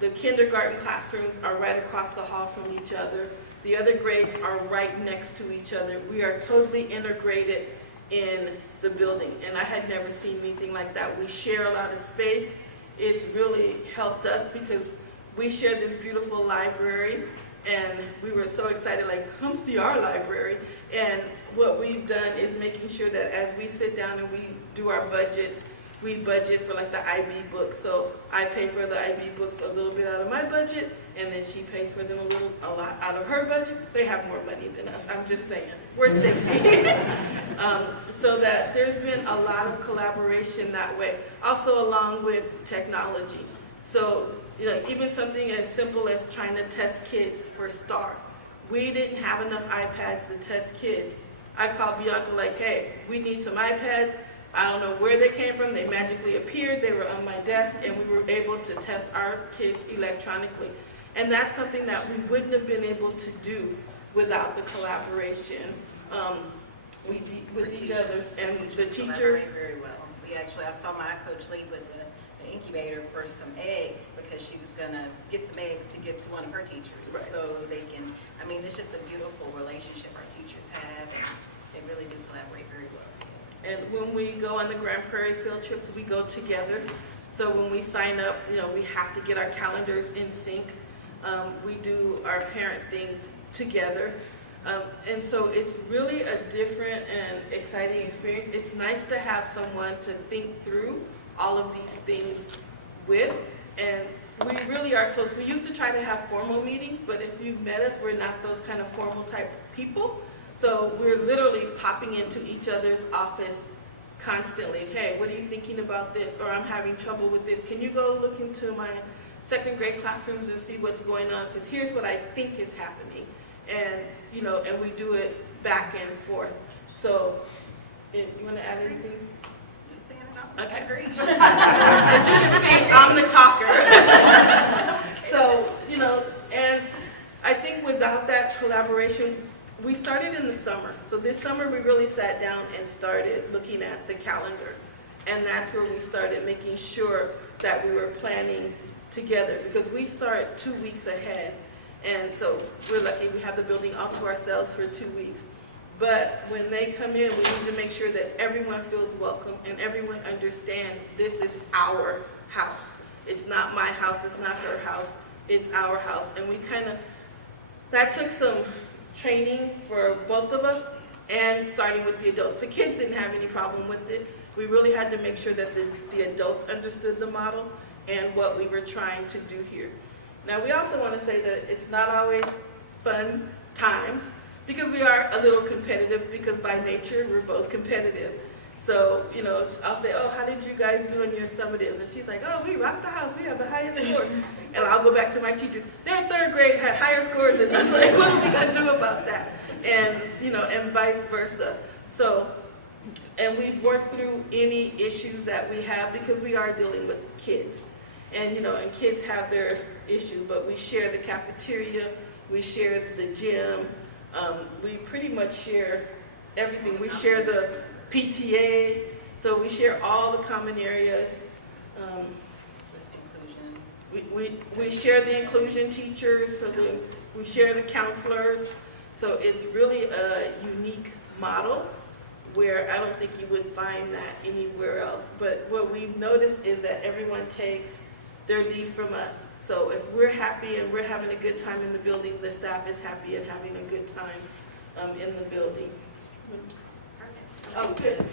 the kindergarten classrooms are right across the hall from each other. The other grades are right next to each other. We are totally integrated in the building, and I had never seen anything like that. We share a lot of space. It's really helped us because we share this beautiful library, and we were so excited, like, "Come see our library." And what we've done is making sure that as we sit down and we do our budgets, we budget for like the IB books. So I pay for the IB books a little bit out of my budget, and then she pays for them a lot out of her budget. They have more money than us, I'm just saying. We're Stacy. So that there's been a lot of collaboration that way. Also along with technology. So you know, even something as simple as trying to test kids for STAR. we didn't have enough iPads to test kids. I called Bianca like, hey, we need some iPads. I don't know where they came from. They magically appeared. They were on my desk, and we were able to test our kids electronically. And that's something that we wouldn't have been able to do without the collaboration with each other and the teachers. Collaborate very well. I saw my coach leave with the incubator for some eggs because she was gonna get some eggs to give to one of her teachers. Right. So they can, it's just a beautiful relationship our teachers have, and they really do collaborate very well. And when we go on the Grand Prairie field trips, we go together. So when we sign up, we have to get our calendars in sync. We do our parent things together. And so it's really a different and exciting experience. It's nice to have someone to think through all of these things with. And we really are close. We used to try to have formal meetings, but if you've met us, we're not those kind of formal type people. So we're literally popping into each other's office constantly. Hey, what are you thinking about this? Or I'm having trouble with this. Can you go look into my second grade classrooms and see what's going on? Because here's what I think is happening. And, and we do it back and forth. So, you want to add anything? Okay. As you can see, I'm the talker. So, and I think without that collaboration, we started in the summer. So this summer we really sat down and started looking at the calendar. And that's where we started making sure that we were planning together, because we start 2 weeks ahead. And so we're lucky we have the building all to ourselves for 2 weeks. But when they come in, we need to make sure that everyone feels welcome and everyone understands this is our house. It's not my house, it's not her house, it's our house. And we that took some training for both of us, and starting with the adults. The kids didn't have any problem with it. We really had to make sure that the adults understood the model and what we were trying to do here. Now, we also want to say that it's not always fun times, because we are a little competitive, because by nature, we're both competitive. So, I'll say, oh, how did you guys do in your summative? And she's like, oh, we rocked the house. We have the highest scores. And I'll go back to my teachers. Their third grade had higher scores than us. Like, what are we going to do about that? And, and vice versa. So, and we've worked through any issues that we have, because we are dealing with kids. And, and kids have their issues, but we share the cafeteria, we share the gym, we pretty much share everything. We share the PTA, so we share all the common areas. We share the inclusion teachers, so we share the counselors. So it's really a unique model where I don't think you would find that anywhere else. But what we've noticed is that everyone takes their lead from us. So if we're happy and we're having a good time in the building, the staff is happy and having a good time in the building. Oh, good.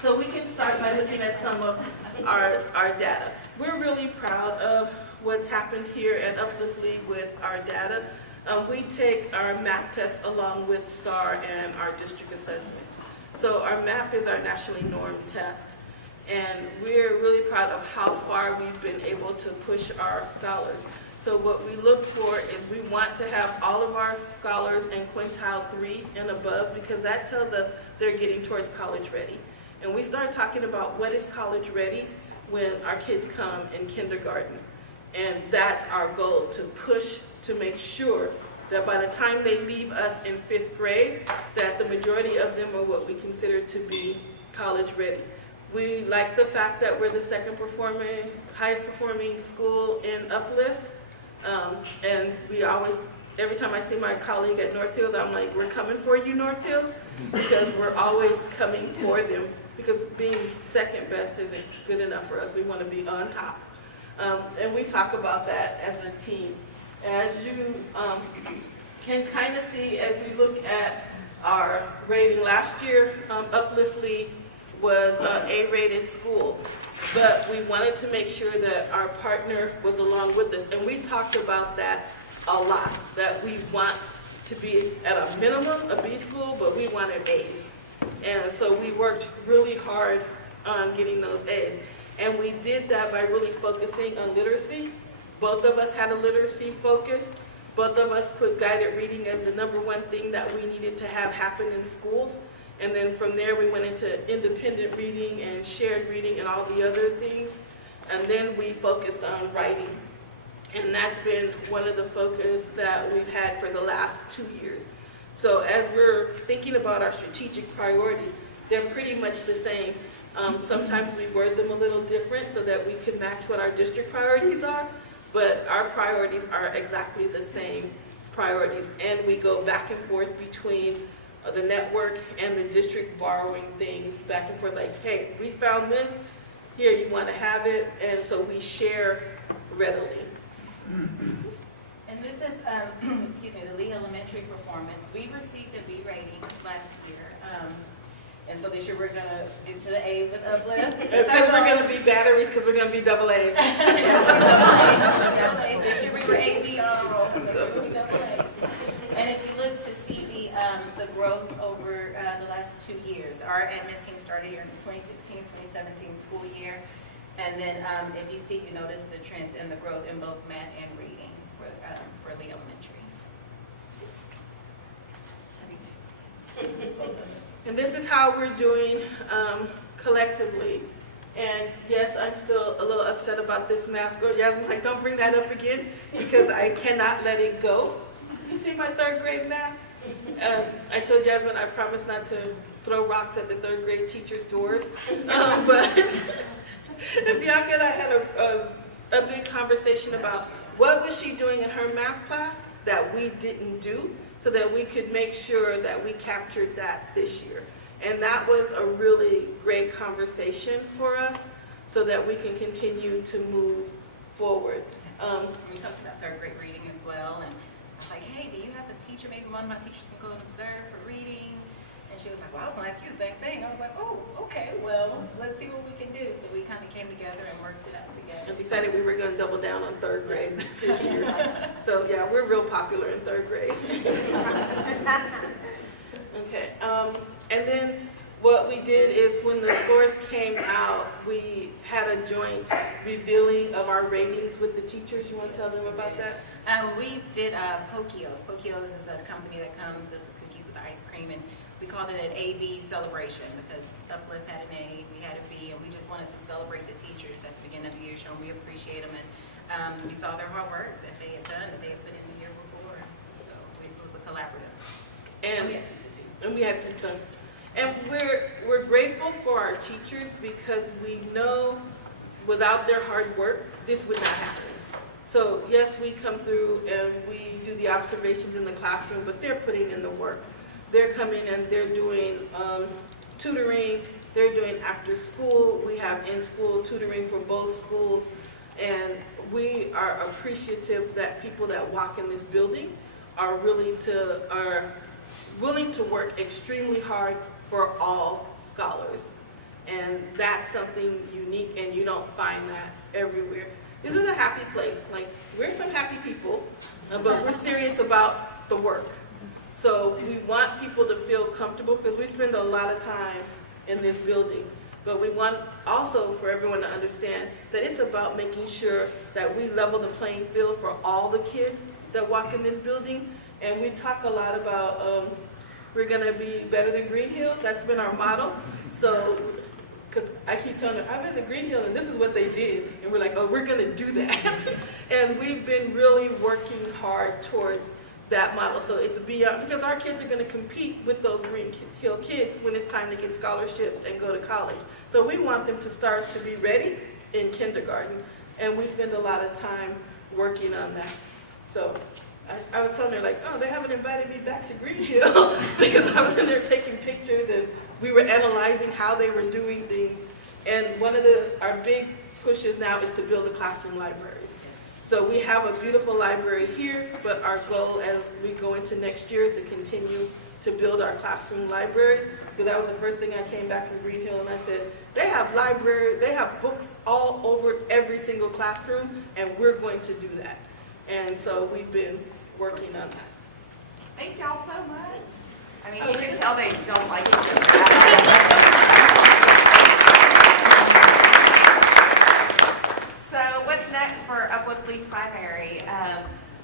So we can start by looking at some of our data. We're really proud of what's happened here at Uplift League with our data. We take our MAP test along with STAR and our district assessments. So our MAP is our nationally normed test. And we're really proud of how far we've been able to push our scholars. So what we look for is we want to have all of our scholars in quintile 3 and above, because that tells us they're getting towards college ready. And we start talking about what is college ready when our kids come in kindergarten. And that's our goal, to push to make sure that by the time they leave us in 5th grade, that the majority of them are what we consider to be college ready. We like the fact that we're the highest performing school in Uplift. And we always, every time I see my colleague at North Hills, I'm like, we're coming for you, North Hills, because we're always coming for them, because being second best isn't good enough for us. We want to be on top. And we talk about that as a team. As you can kind of see, as we look at our rating last year, Uplift League was an A-rated school, but we wanted to make sure that our partner was along with us. And we talked about that a lot, that we want to be at a minimum a B school, but we wanted A's. And so we worked really hard on getting those A's. And we did that by really focusing on literacy. Both of us had a literacy focus. Both of us put guided reading as the #1 thing that we needed to have happen in schools. And then from there, we went into independent reading and shared reading and all the other things. And then we focused on writing. And that's been one of the focus that we've had for the last 2 years. So as we're thinking about our strategic priorities, they're pretty much the same. Sometimes we word them a little different so that we can match what our district priorities are, but our priorities are exactly the same priorities. And we go back and forth between the network and the district borrowing things back and forth, like, hey, we found this, here, you want to have it, and so we share readily. And this is, excuse me, the Lee Elementary performance. We received a B rating last year. And so this year we're going to get to the A with Uplift. Because we're going to be batteries, because we're going to be double A's. This year we were A, B on a roll. So we'll be double A's. And if you look to see the growth over the last 2 years, our admin team started here in the 2016-2017 school year. And then if you see, you notice the trends in the growth in both math and reading for Lee Elementary. And this is how we're doing collectively. And yes, I'm still a little upset about this math score. Yasmin's like, don't bring that up again, because I cannot let it go. You see my 3rd grade math? I told Yasmin I promised not to throw rocks at the 3rd grade teachers' doors. But Bianca and I had a big conversation about what was she doing in her math class that we didn't do, so that we could make sure that we captured that this year. And that was a really great conversation for us, so that we can continue to move forward. We talked about 3rd grade reading as well, and I was like, hey, do you have a teacher, maybe one of my teachers can go and observe for reading? And she was like, well, I was going to ask you the same thing. I was like, oh, okay, well, let's see what we can do. So we kind of came together and worked it out together. And decided we were going to double down on 3rd grade this year. So yeah, we're real popular in 3rd grade. Okay, and then what we did is when the scores came out, we had a joint revealing of our ratings with the teachers. You want to tell them about that? We did Pokios. Pokios is a company that comes, does the cookies with the ice cream, and we called it an A-B celebration because Uplift had an A, we had a B, and we just wanted to celebrate the teachers at the beginning of the year, show them we appreciate them, and we saw their hard work that they had done, that they had put in the year before. So it was a collaborative. And we had pizza too. And we had pizza. And we're grateful for our teachers, because we know without their hard work, this would not happen. So yes, we come through and we do the observations in the classroom, but they're putting in the work. They're coming and they're doing tutoring, they're doing after school, we have in-school tutoring for both schools, and we are appreciative that people that walk in this building are willing to work extremely hard for all scholars. And that's something unique, and you don't find that everywhere. This is a happy place. Like, we're some happy people, but we're serious about the work. So we want people to feel comfortable, because we spend a lot of time in this building. But we want also for everyone to understand that it's about making sure that we level the playing field for all the kids that walk in this building. And we talk a lot about we're going to be better than Green Hill. That's been our motto. So, because I keep telling them, I visit Green Hill and this is what they did. And we're like, oh, we're going to do that. And we've been really working hard towards that model. So it's beyond, because our kids are going to compete with those Green Hill kids when it's time to get scholarships and go to college. So we want them to start to be ready in kindergarten. And we spend a lot of time working on that. So I was telling her, like, oh, they haven't invited me back to Green Hill because I was in there taking pictures and we were analyzing how they were doing things. And one of our big pushes now is to build the classroom libraries. So we have a beautiful library here, but our goal as we go into next year is to continue to build our classroom libraries. Because that was the first thing I came back from Green Hill and I said, they have books all over every single classroom, and we're going to do that. And so we've been working on that. Thank y'all so much. I mean, you can tell they don't like each other. So what's next for Uplift Lead Primary?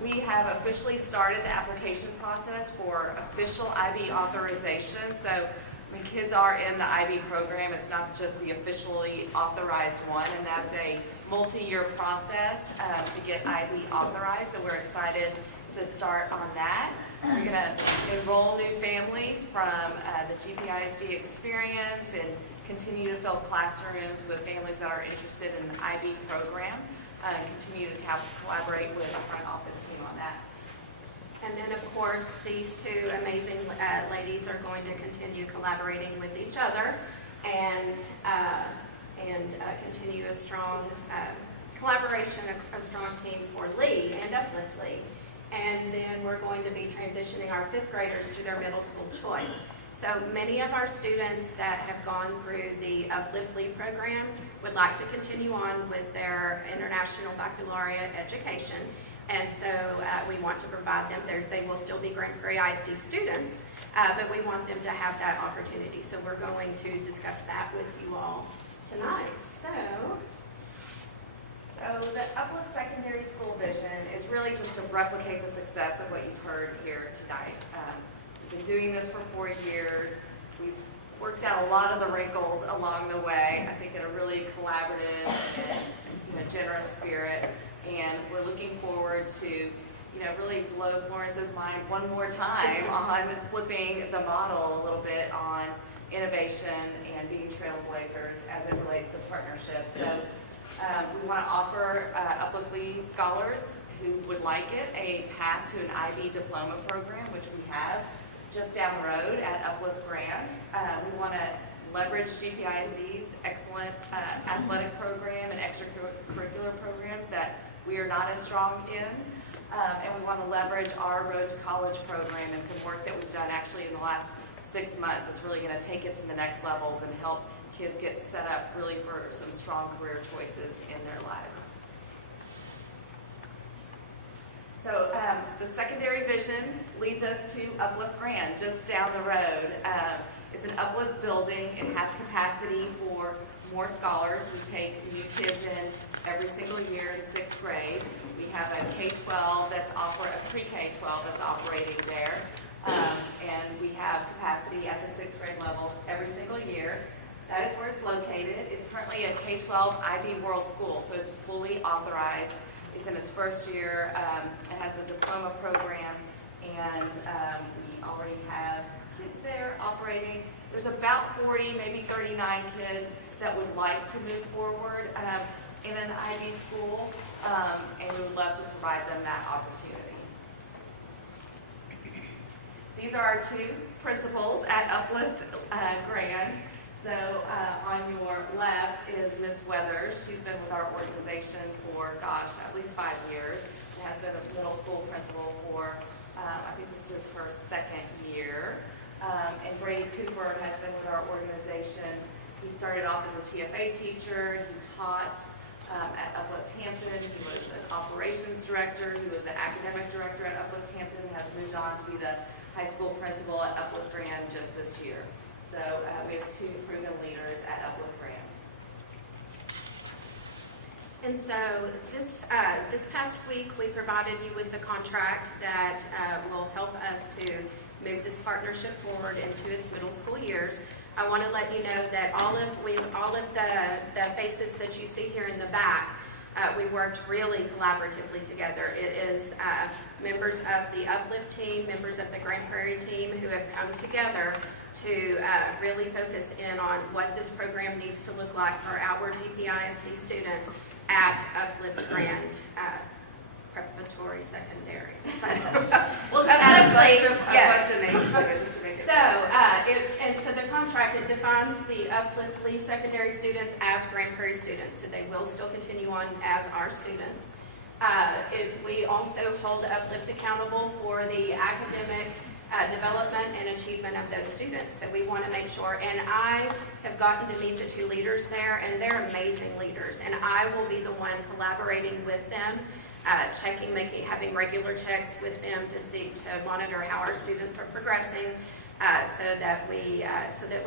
We have officially started the application process for official IB authorization. So when kids are in the IB program, it's not just the officially authorized one, and that's a multi-year process to get IB authorized. So we're excited to start on that. We're going to enroll new families from the GPISD experience and continue to fill classrooms with families that are interested in the IB program. Continue to collaborate with the front office team on that. And then, of course, these two amazing ladies are going to continue collaborating with each other and continue a strong collaboration, a strong team for Lee and Uplift Lee. And then we're going to be transitioning our 5th graders to their middle school choice. So many of our students that have gone through the Uplift Lee program would like to continue on with their International Baccalaureate education. And so we want to provide them, they will still be Grand Prairie ISD students, but we want them to have that opportunity. So we're going to discuss that with you all tonight. So the Uplift Secondary School vision is really just to replicate the success of what you've heard here tonight. We've been doing this for 4 years. We've worked out a lot of the wrinkles along the way, I think in a really collaborative and generous spirit. And we're looking forward to really blow Florence's mind one more time on flipping the model a little bit on innovation and being trailblazers as it relates to partnerships. So we want to offer Uplift Lee scholars who would like it a path to an IB diploma program, which we have just down the road at Uplift Grand. We want to leverage GPISD's excellent athletic program and extracurricular programs that we are not as strong in. And we want to leverage our Road to College program and some work that we've done actually in the last 6 months. It's really going to take it to the next levels and help kids get set up really for some strong career choices in their lives. So the secondary vision leads us to Uplift Grand, just down the road. It's an Uplift building. It has capacity for more scholars. We take new kids in every single year in 6th grade. We have a K-12 that's a pre-K-12 that's operating there. And we have capacity at the 6th grade level every single year. That is where it's located. It's currently a K-12 IB World School, so it's fully authorized. It's in its first year. It has a diploma program, and we already have kids there operating. There's about 40, maybe 39 kids that would like to move forward in an IB school, and we would love to provide them that opportunity. These are our 2 principals at Uplift Grand. So on your left is Miss Weathers. She's been with our organization for, at least 5 years. She has been a middle school principal for, I think this is her 2nd year. And Brady Cooper has been with our organization. He started off as a TFA teacher. He taught at Uplift Hampton. He was an operations director. He was the academic director at Uplift Hampton. Has moved on to be the high school principal at Uplift Grand just this year. So we have 2 proven leaders at Uplift Grand. And so this past week, we provided you with the contract that will help us to move this partnership forward into its middle school years. I want to let you know that all of the faces that you see here in the back, we worked really collaboratively together. It is members of the Uplift team, members of the Grand Prairie team who have come together to really focus in on what this program needs to look like for our GPISD students at Uplift Grand Preparatory Secondary. We'll just add a bunch of names to it just to make it So the contract, it defines the Uplift Lee secondary students as Grand Prairie students, so they will still continue on as our students. We also hold Uplift accountable for the academic development and achievement of those students. So we want to make sure, and I have gotten to meet the 2 leaders there, and they're amazing leaders, and I will be the one collaborating with them, having regular checks with them to monitor how our students are progressing, so that we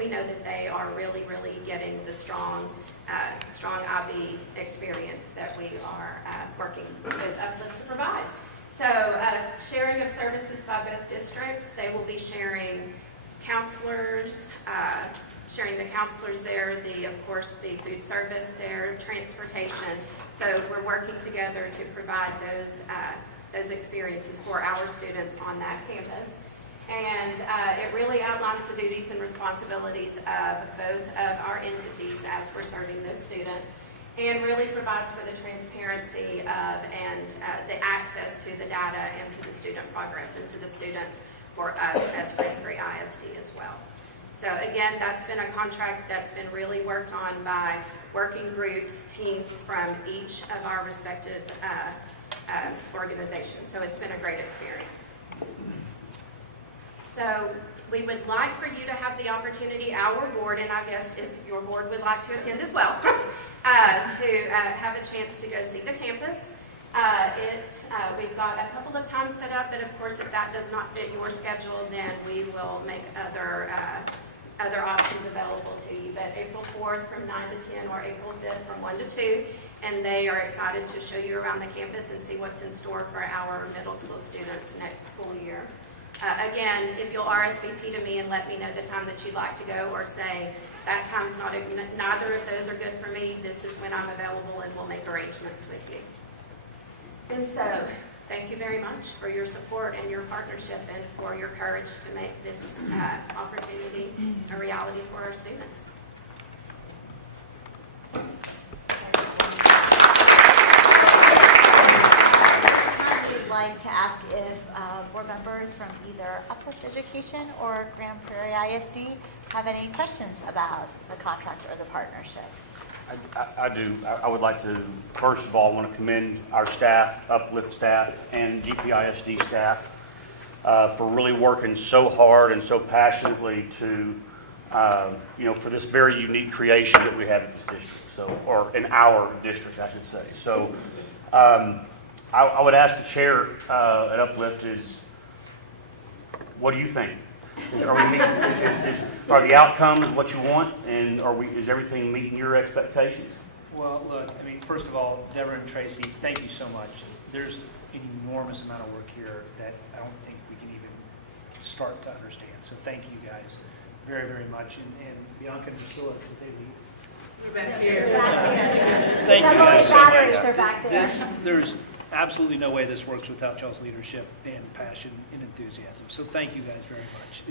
know that they are really getting the strong IB experience that we are working with Uplift to provide. So sharing of services by both districts, they will be sharing counselors, sharing the counselors there, of course, the food service there, transportation. So we're working together to provide those experiences for our students on that campus. And it really outlines the duties and responsibilities of both of our entities as we're serving those students, and really provides for the transparency of and the access to the data and to the student progress and to the students for us as Prairie ISD as well. So again, that's been a contract that's been really worked on by working groups, teams from each of our respective organizations. So it's been a great experience. So we would like for you to have the opportunity, our board, and I guess if your board would like to attend as well, to have a chance to go see the campus. We've got a couple of times set up, but of course if that does not fit your schedule, then we will make other options available to you. But April 4th from 9 to 10 or April 5th from 1 to 2, and they are excited to show you around the campus and see what's in store for our middle school students next school year. Again, if you'll RSVP to me and let me know the time that you'd like to go, or say that time's neither of those are good for me, this is when I'm available and we'll make arrangements with you. And so, thank you very much for your support and your partnership and for your courage to make this opportunity a reality for our students. We'd like to ask if board members from either Uplift Education or Grand Prairie ISD have any questions about the contract or the partnership. I do. I would like to, first of all, want to commend our staff, Uplift staff, and GPISD staff for really working so hard and so passionately to, for this very unique creation that we have in this district, or in our district, I should say. So I would ask the chair at Uplift is, what do you think? Are the outcomes what you want, and is everything meeting your expectations? Well, look, I mean, first of all, Deborah and Tracy, thank you so much. There's an enormous amount of work here that I don't think we can even start to understand. So thank you guys very, very much. And Bianca and Priscilla, could they leave? You're back here. Thank you guys so much. There's absolutely no way this works without y'all's leadership and passion and enthusiasm. So thank you guys very much.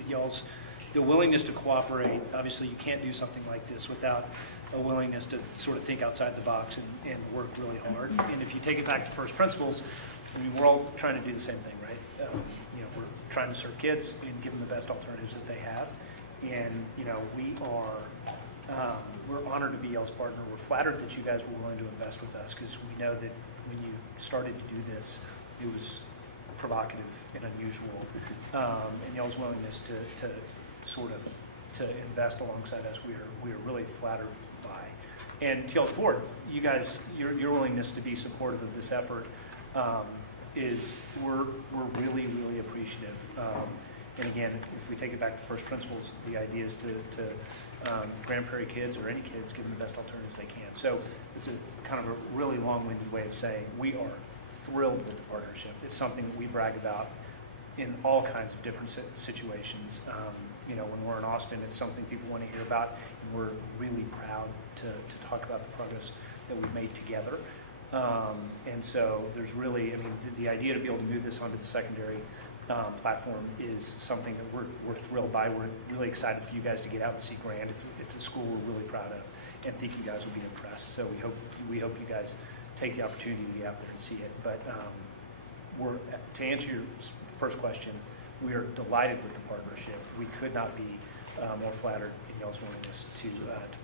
The willingness to cooperate, obviously you can't do something like this without a willingness to sort of think outside the box and work really hard. And if you take it back to first principles, I mean, we're all trying to do the same thing, right? We're trying to serve kids and give them the best alternatives that they have. And, we're honored to be y'all's partner. We're flattered that you guys were willing to invest with us, because we know that when you started to do this, it was provocative and unusual. And y'all's willingness to invest alongside us, we are really flattered by. And to y'all's board, you guys, your willingness to be supportive of this effort we're really, really appreciative. And again, if we take it back to first principles, the idea is to Grand Prairie kids, or any kids, give them the best alternatives they can. So it's a kind of a really long-winded way of saying we are thrilled with the partnership. It's something that we brag about in all kinds of different situations. When we're in Austin, it's something people want to hear about, and we're really proud to talk about the progress that we've made together. And so there's really, the idea to be able to move this onto the secondary platform is something that we're thrilled by. We're really excited for you guys to get out and see Grand. It's a school we're really proud of, and think you guys will be impressed. So we hope you guys take the opportunity to get out there and see it. But to answer your first question, we are delighted with the partnership. We could not be more flattered in y'all's willingness to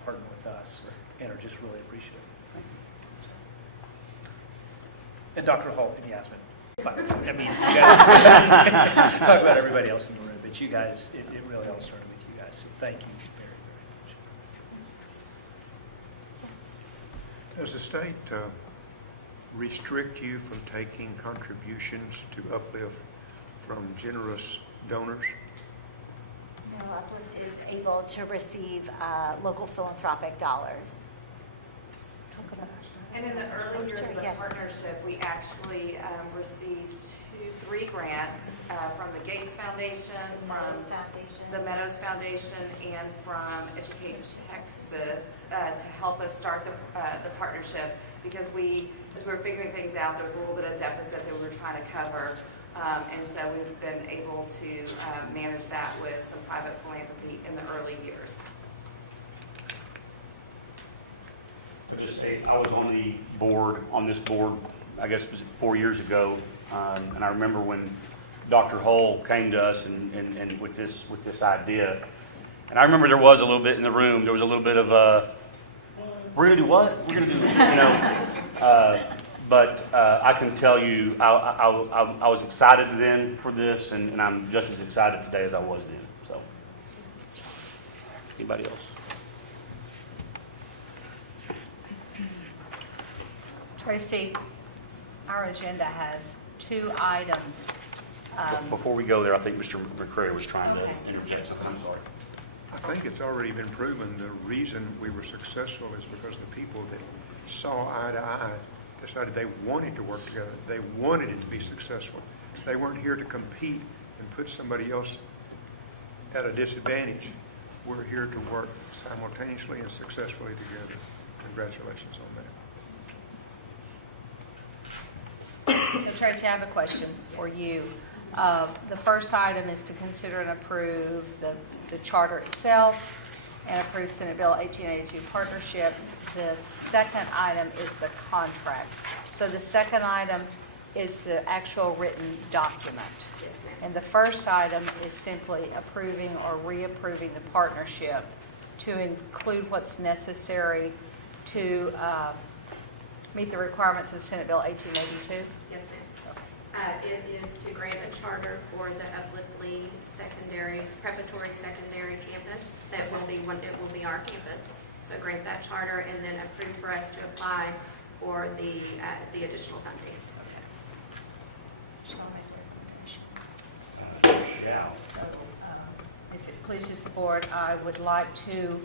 partner with us, and are just really appreciative. And Dr. Hall and Yasmin. But, you guys talk about everybody else in the room, but you guys, it really all started with you guys. So thank you very, very much. Does the state restrict you from taking contributions to Uplift from generous donors? No, Uplift is able to receive local philanthropic dollars. And in the early years of the Yes. partnership, we actually received 3 grants from the Gates Foundation, from the Meadows Foundation, and from Educate Texas to help us start the partnership, because as we were figuring things out, there was a little bit of deficit that we were trying to cover. And so we've been able to manage that with some private philanthropy in the early years. So just say, I was on this board, I guess it was 4 years ago, and I remember when Dr. Hull came to us and with this idea, and I remember there was a little bit in the room, there was a little bit of we're gonna do what? We're gonna do, you know, but I can tell you, I was excited then for this, and I'm just as excited today as I was then. So, anybody else? Tracy, our agenda has 2 items. Before we go there, I think Mr. McCrary was trying to interject something. I'm sorry. I think it's already been proven the reason we were successful is because the people that saw eye to eye decided they wanted to work together. They wanted it to be successful. They weren't here to compete and put somebody else at a disadvantage. We're here to work simultaneously and successfully together. Congratulations on that. So Tracy, I have a question for you. The first item is to consider and approve the charter itself and approve Senate Bill 1882 partnership. The second item is the contract. So the second item is the actual written document. Yes, ma'am. And the first item is simply approving or reapproving the partnership to include what's necessary to meet the requirements of Senate Bill 1882. Yes, ma'am. It is to grant a charter for the Uplift Lee preparatory secondary campus. It will be our campus. So grant that charter and then approve for us to apply for the additional funding. Yeah. So, if it pleases the board, I would like to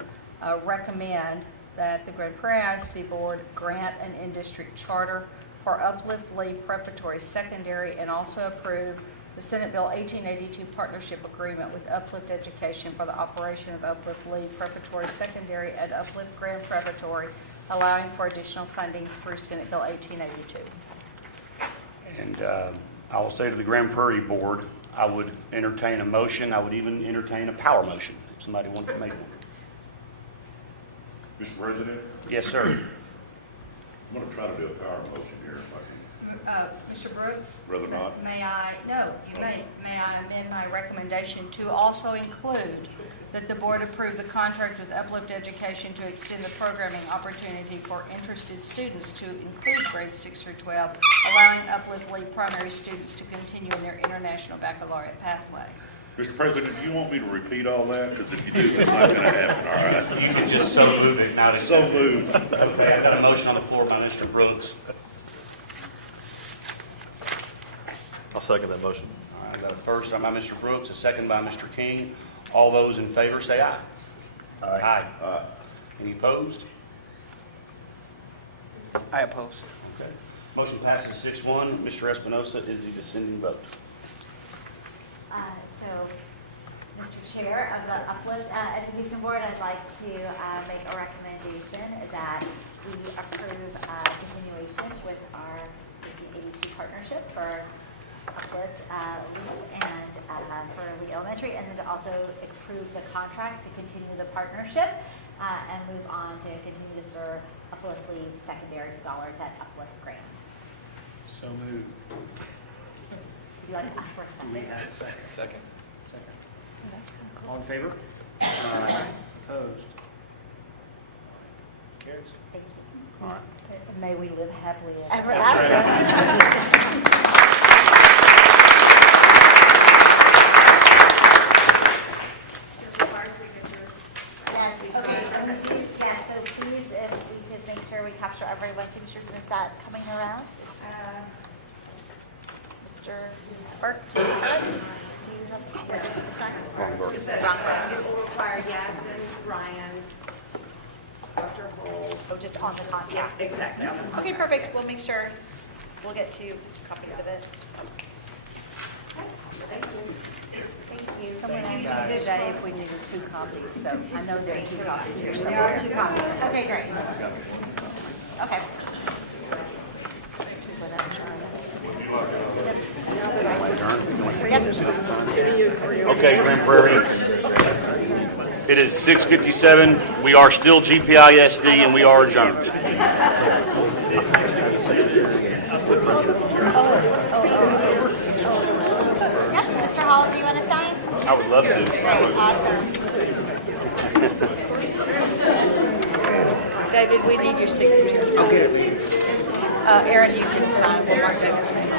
recommend that the Grand Prairie ISD Board grant an in-district charter for Uplift Lee Preparatory Secondary and also approve the Senate Bill 1882 partnership agreement with Uplift Education for the operation of Uplift Lee Preparatory Secondary at Uplift Grand Preparatory, allowing for additional funding through Senate Bill 1882. And I will say to the Grand Prairie Board, I would entertain a motion. I would even entertain a power motion if somebody wanted to make one. Mr. President, Yes, sir. I'm going to try to do a power motion here if I can. Mr. Brooks? Rather not? May I amend my recommendation to also include that the board approve the contract with Uplift Education to extend the programming opportunity for interested students to include grades 6 through 12, allowing Uplift Lee primary students to continue in their international baccalaureate pathway. Mr. President, do you want me to repeat all that? Because if you do, it's not going to happen, all right? So you can just so move it now. So moved. Okay, I've got a motion on the floor by Mr. Brooks. I'll second that motion. All right, I got a first by Mr. Brooks, a second by Mr. King. All those in favor say aye. Aye. Aye. Any opposed? I oppose. Okay. Motion passes 6-1. Mr. Espinosa is the dissenting vote. So, Mr. Chair of the Uplift Education Board, I'd like to make a recommendation that we approve continuation with our 1882 partnership for Uplift Lee and for Lee Elementary, and then to also approve the contract to continue the partnership and move on to continue to serve Uplift Lee secondary scholars at Uplift Grant. So moved. Would you like to ask for a second? Second. All in favor? Opposed? Carries. Thank you. All right. May we live happily Ever ever after. Yeah, so please, if we could make sure we capture everyone's signatures, and is that coming around? Mr. Burke, do you have it? It will require Yasmin's, Ryan's, Dr. Oh, just on the con, yeah. Exactly. Okay, perfect. We'll make sure, we'll get 2 copies of it. Thank you. Someone asked me today if we needed 2 copies, so I know there are 2 copies here There are somewhere. 2 copies. Okay, great. Okay. Okay, Grand Prairie. It is 6:57. We are still GPISD and we are adjourned. Yes, Mr. Hall, do you want to sign? I would love to. Awesome. David, we need your signature. Okay. Aaron, you can sign. We'll mark David's name.